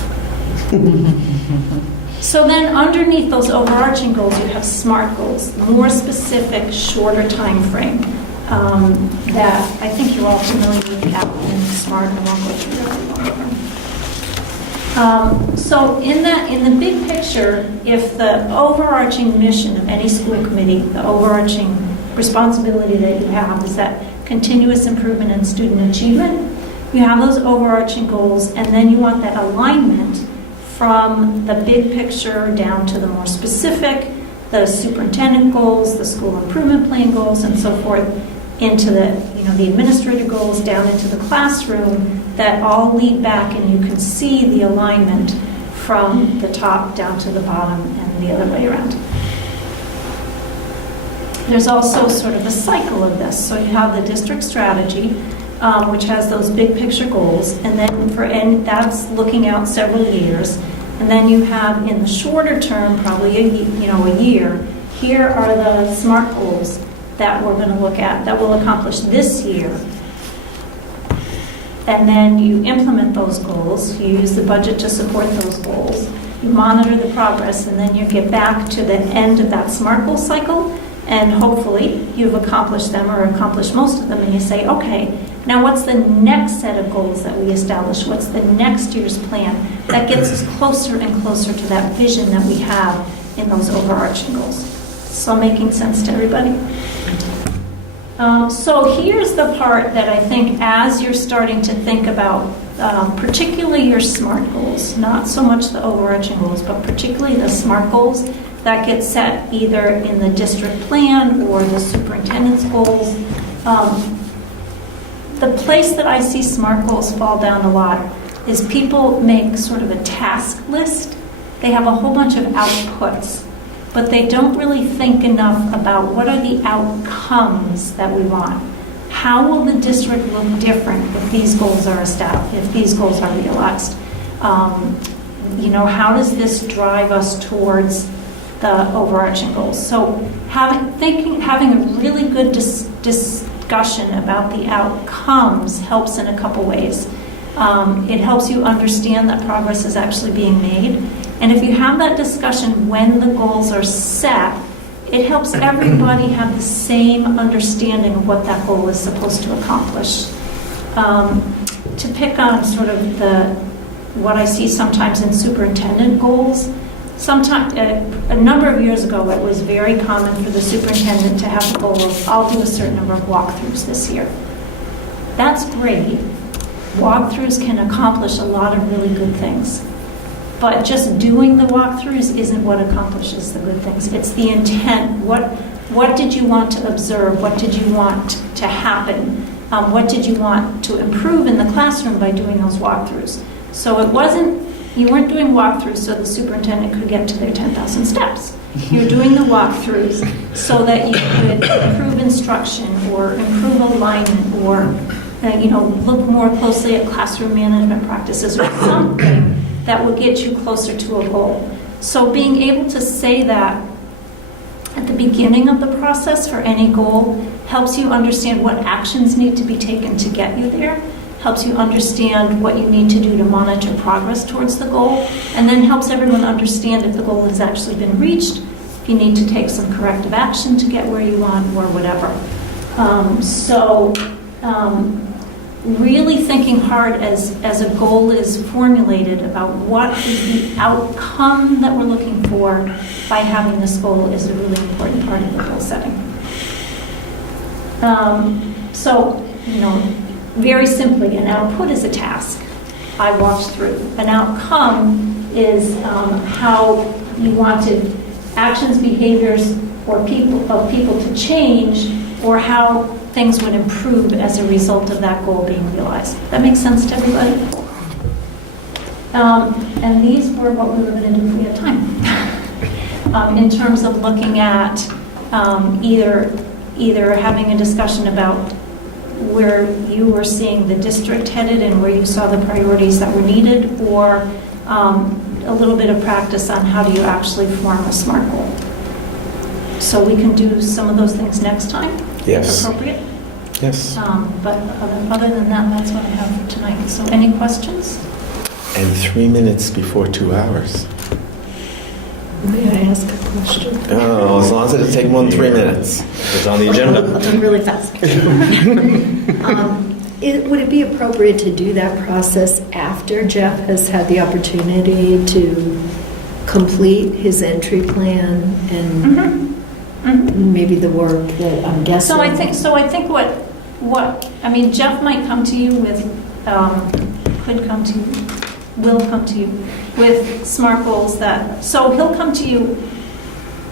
So then underneath those overarching goals, you have SMART goals, more specific, shorter time frame, that I think you're all familiar with Kaplan and SMART, and I won't go through every one. So in the big picture, if the overarching mission of any school committee, the overarching responsibility that you have is that continuous improvement in student achievement, you have those overarching goals, and then you want that alignment from the big picture down to the more specific, the superintendent goals, the school improvement plan goals, and so forth, into the administrative goals, down into the classroom, that all lead back, and you can see the alignment from the top down to the bottom and the other way around. There's also sort of a cycle of this. So you have the district strategy, which has those big picture goals, and then that's looking out several years. And then you have, in the shorter term, probably a year, here are the SMART goals that we're going to look at that will accomplish this year. And then you implement those goals, you use the budget to support those goals, you monitor the progress, and then you get back to the end of that SMART goal cycle, and hopefully you've accomplished them or accomplished most of them, and you say, okay, now what's the next set of goals that we establish? What's the next year's plan that gets us closer and closer to that vision that we have in those overarching goals? So making sense to everybody? So here's the part that I think, as you're starting to think about particularly your SMART goals, not so much the overarching goals, but particularly the SMART goals that get set either in the district plan or the superintendent's goals. The place that I see SMART goals fall down a lot is people make sort of a task list. They have a whole bunch of outputs, but they don't really think enough about what are the outcomes that we want. How will the district look different if these goals are established, if these goals are realized? How does this drive us towards the overarching goals? So having a really good discussion about the outcomes helps in a couple ways. It helps you understand that progress is actually being made. And if you have that discussion when the goals are set, it helps everybody have the same understanding of what that goal is supposed to accomplish. To pick on sort of what I see sometimes in superintendent goals, a number of years ago, it was very common for the superintendent to have the goal of, I'll do a certain number of walkthroughs this year. That's great. Walkthroughs can accomplish a lot of really good things. But just doing the walkthroughs isn't what accomplishes the good things. It's the intent. What did you want to observe? What did you want to happen? What did you want to improve in the classroom by doing those walkthroughs? So you weren't doing walkthroughs so the superintendent could get to their 10,000 steps. You're doing the walkthroughs so that you could improve instruction or improve alignment or look more closely at classroom management practices or something that will get you closer to a goal. So being able to say that at the beginning of the process for any goal helps you understand what actions need to be taken to get you there, helps you understand what you need to do to monitor progress towards the goal, and then helps everyone understand if the goal has actually been reached, if you need to take some corrective action to get where you want or whatever. Really thinking hard as a goal is formulated about what is the outcome that we're looking for by having this goal is a really important part of the goal setting. So very simply, an output is a task I walked through. An outcome is how you wanted actions, behaviors, or people to change, or how things would improve as a result of that goal being realized. That makes sense to everybody? And these were what we were going to do if we had time. In terms of looking at either having a discussion about where you were seeing the district headed and where you saw the priorities that were needed, or a little bit of practice on how do you actually form a SMART goal. So we can do some of those things next time, Yes. if appropriate. Yes. But other than that, that's what I have for tonight. So any questions? And 3 minutes before 2 hours. May I ask a question? Oh, as long as it doesn't take more than 3 minutes. It's on the agenda. I'll do it really fast. Would it be appropriate to do that process after Jeff has had the opportunity to complete his entry plan and maybe the work that I'm guessing? So I think what Jeff might come to you with, will come to you with SMART goals so he'll come to you,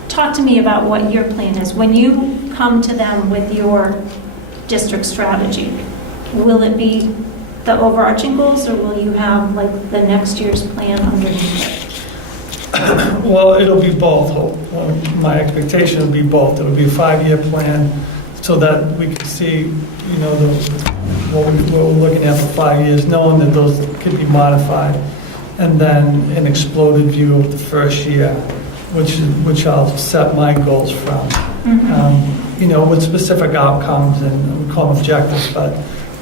talk to me about what your plan is. When you come to them with your district strategy, will it be the overarching goals, or will you have like the next year's plan underneath it? Well, it'll be both. My expectation will be both. It'll be a 5-year plan so that we can see, what we're looking at for 5 years, knowing that those could be modified. And then an exploded view of the first year, which I'll set my goals from. With specific outcomes, and we call them objectives, but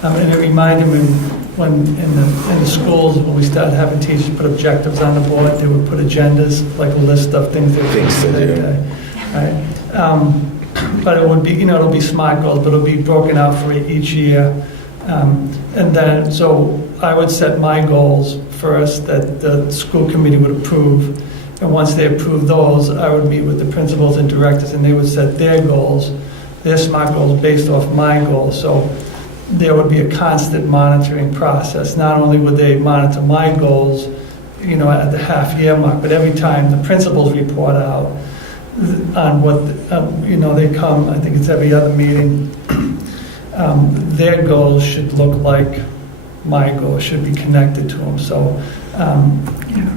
and it reminded me when in the schools, when we started having teachers put objectives on the board, they would put agendas, like a list of things they would do that day. Right? But it would be, it'll be SMART goals, but it'll be broken out for each year. And then, so I would set my goals first that the school committee would approve. And once they approved those, I would meet with the principals and directors, and they would set their goals, their SMART goals based off my goals. So there would be a constant monitoring process. Not only would they monitor my goals, at the half-year mark, but every time the principals report out on what, they come, I think it's every other meeting, their goals should look like my goals, should be connected to them. So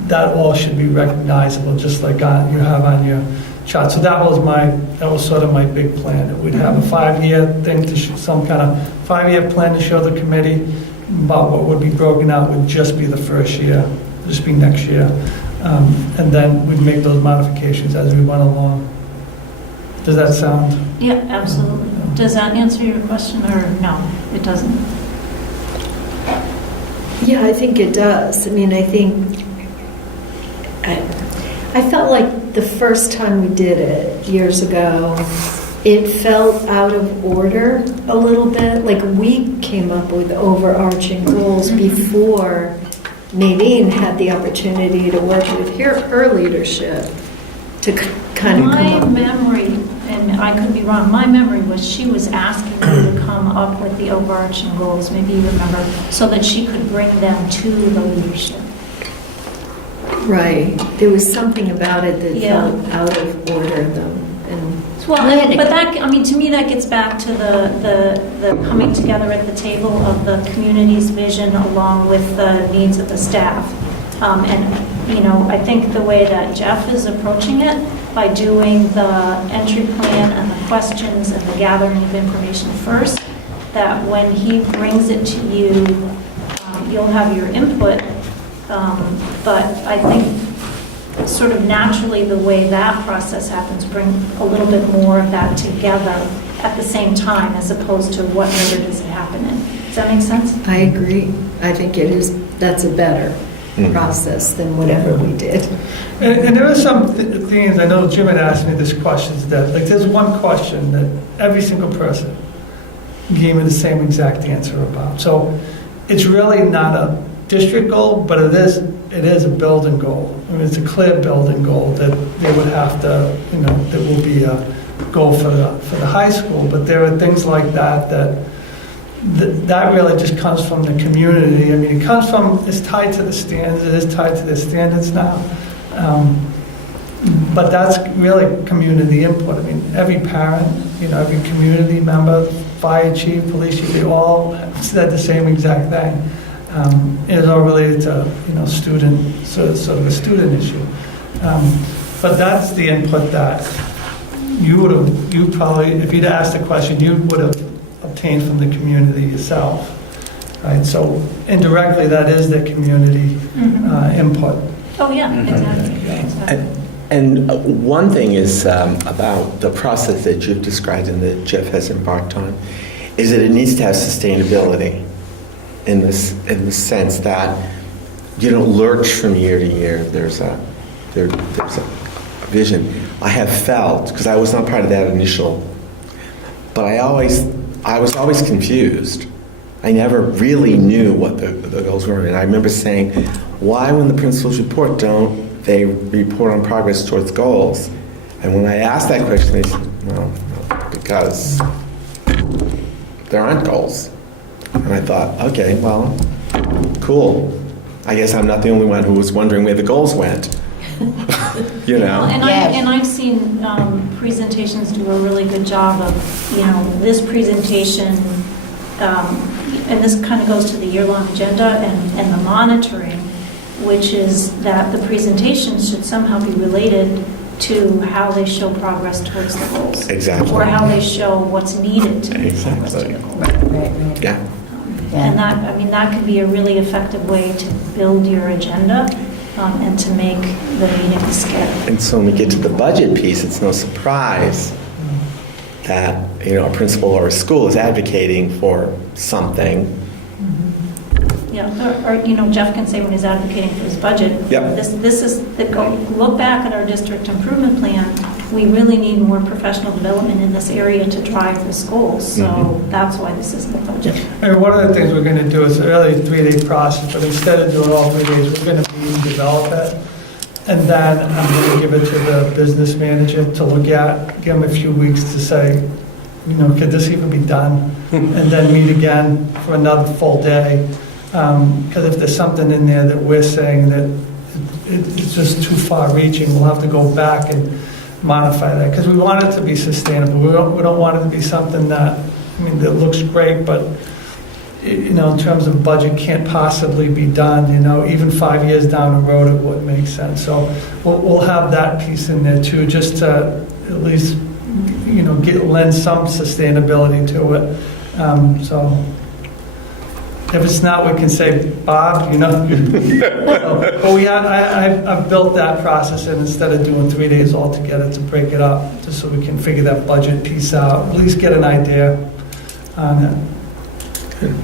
that all should be recognizable, just like you have on your chart. So that was sort of my big plan. We'd have a 5-year thing some kind of 5-year plan to show the committee about what would be broken out would just be the first year, just be next year. And then we'd make those modifications as we went along. Does that sound? Yeah, absolutely. Does that answer your question, or no, it doesn't? Yeah, I think it does. I felt like the first time we did it years ago, it felt out of order a little bit. Like we came up with overarching goals before Nadine had the opportunity to work with her leadership to kind of come My up. memory, and I could be wrong, my memory was she was asking you to come up with the overarching goals, maybe you remember, so that she could bring them to the leadership. Right. There was something about it that Yeah. felt out of order, though. And Well, but that, to me, that gets back to the coming together at the table of the community's vision along with the needs of the staff. I think the way that Jeff is approaching it, by doing the entry plan and the questions and the gathering of information first, that when he brings it to you, you'll have your input. But I think sort of naturally the way that process happens, bring a little bit more of that together at the same time, as opposed to what order does it happen in. Does that make sense? I agree. I think that's a better process than whatever we did. And there are some things, I know Jim had asked me this question, that there's one question that every single person gave me the same exact answer about. So it's really not a district goal, but it is a building goal. It's a clear building goal that they would have to, that will be a goal for the high school. But there are things like that that really just comes from the community. I mean, it's tied to the standards, it is tied to the standards now. But that's really community input. I mean, every parent, every community member, fire chief, police chief, they all said the same exact thing. It is all related to, student, sort of a student issue. But that's the input that you probably, if you'd asked the question, you would have obtained from the community yourself. Right? So indirectly, that is the community input. Oh, yeah, exactly. And one thing is about the process that you've described and that Jeff has embarked on, is that it needs to have sustainability in the sense that you don't lurch from year to year. There's a vision. I have felt, because I was not part of that initial, but I was always confused. I never really knew what the goals were. And I remember saying, why when the principals report don't they report on progress towards goals? And when I asked that question, they said, well, because there aren't goals. And I thought, okay, well, cool. I guess I'm not the only one who was wondering where the goals went. And I've seen presentations do a really good job of, this presentation, and this kind of goes to the year-long agenda and the monitoring, which is that the presentations should somehow be related to how they show progress towards the goals. Exactly. Or how they show what's needed to make progress to the goals. Right. Yeah. And that can be a really effective way to build your agenda and to make the meetings get. And so when we get to the budget piece, it's no surprise that a principal or a school is advocating for something. Yeah, or Jeff can say when he's advocating for his budget. Yep. This is look back at our district improvement plan. We really need more professional development in this area to drive the schools. So that's why this is the budget. And one of the things we're going to do is really a 3-day process, but instead of doing all 3 days, we're going to meet and develop it. And then I'm going to give it to the business manager to look at, give him a few weeks to say, could this even be done? And then meet again for another full day. Because if there's something in there that we're saying that it's just too far reaching, we'll have to go back and modify that. Because we want it to be sustainable. We don't want it to be something that looks great, but in terms of budget can't possibly be done. Even 5 years down the road, it wouldn't make sense. So we'll have that piece in there too, just to at least lend some sustainability to it. So. If it's not, we can say, Bob, But I've built that process in instead of doing 3 days altogether to break it up, just so we can figure that budget piece out, at least get an idea on it. Good.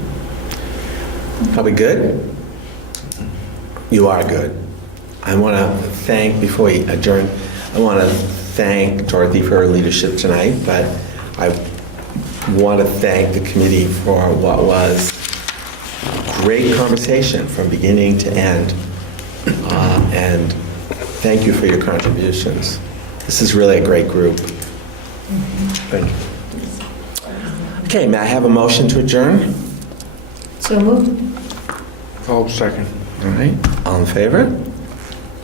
Probably good? You are good. I want to thank, before we adjourn, I want to thank Dorothy for her leadership tonight, but I want to thank the committee for what was great conversation from beginning to end, and thank you for your contributions. This is really a great group. Thank you. Okay, may I have a motion to adjourn? So moved. Oh, second. All right, all in favor?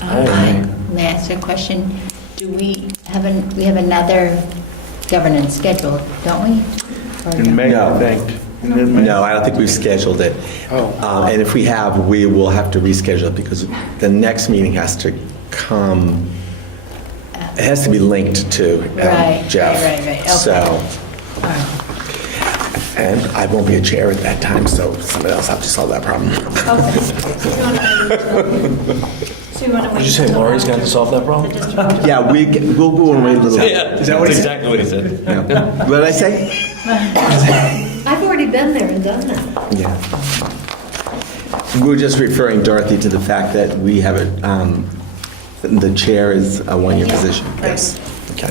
May I ask a question? Do we have another governance scheduled, don't we? Or In May, No. I think. No, I don't think we've scheduled it. Oh. And if we have, we will have to reschedule it because the next meeting has to come, it has to be linked to Jeff. Right. Okay. So, All right. and I won't be a chair at that time, so somebody else will have to solve that problem. Did you say Lori's got to solve that problem? Yeah, we'll go and wait a little bit. Is that what exactly what he said? Yeah. What did I say? I've already been there and done that. Yeah. We're just referring, Dorothy, to the fact that we have the chair is a one-year position. Yes. Okay.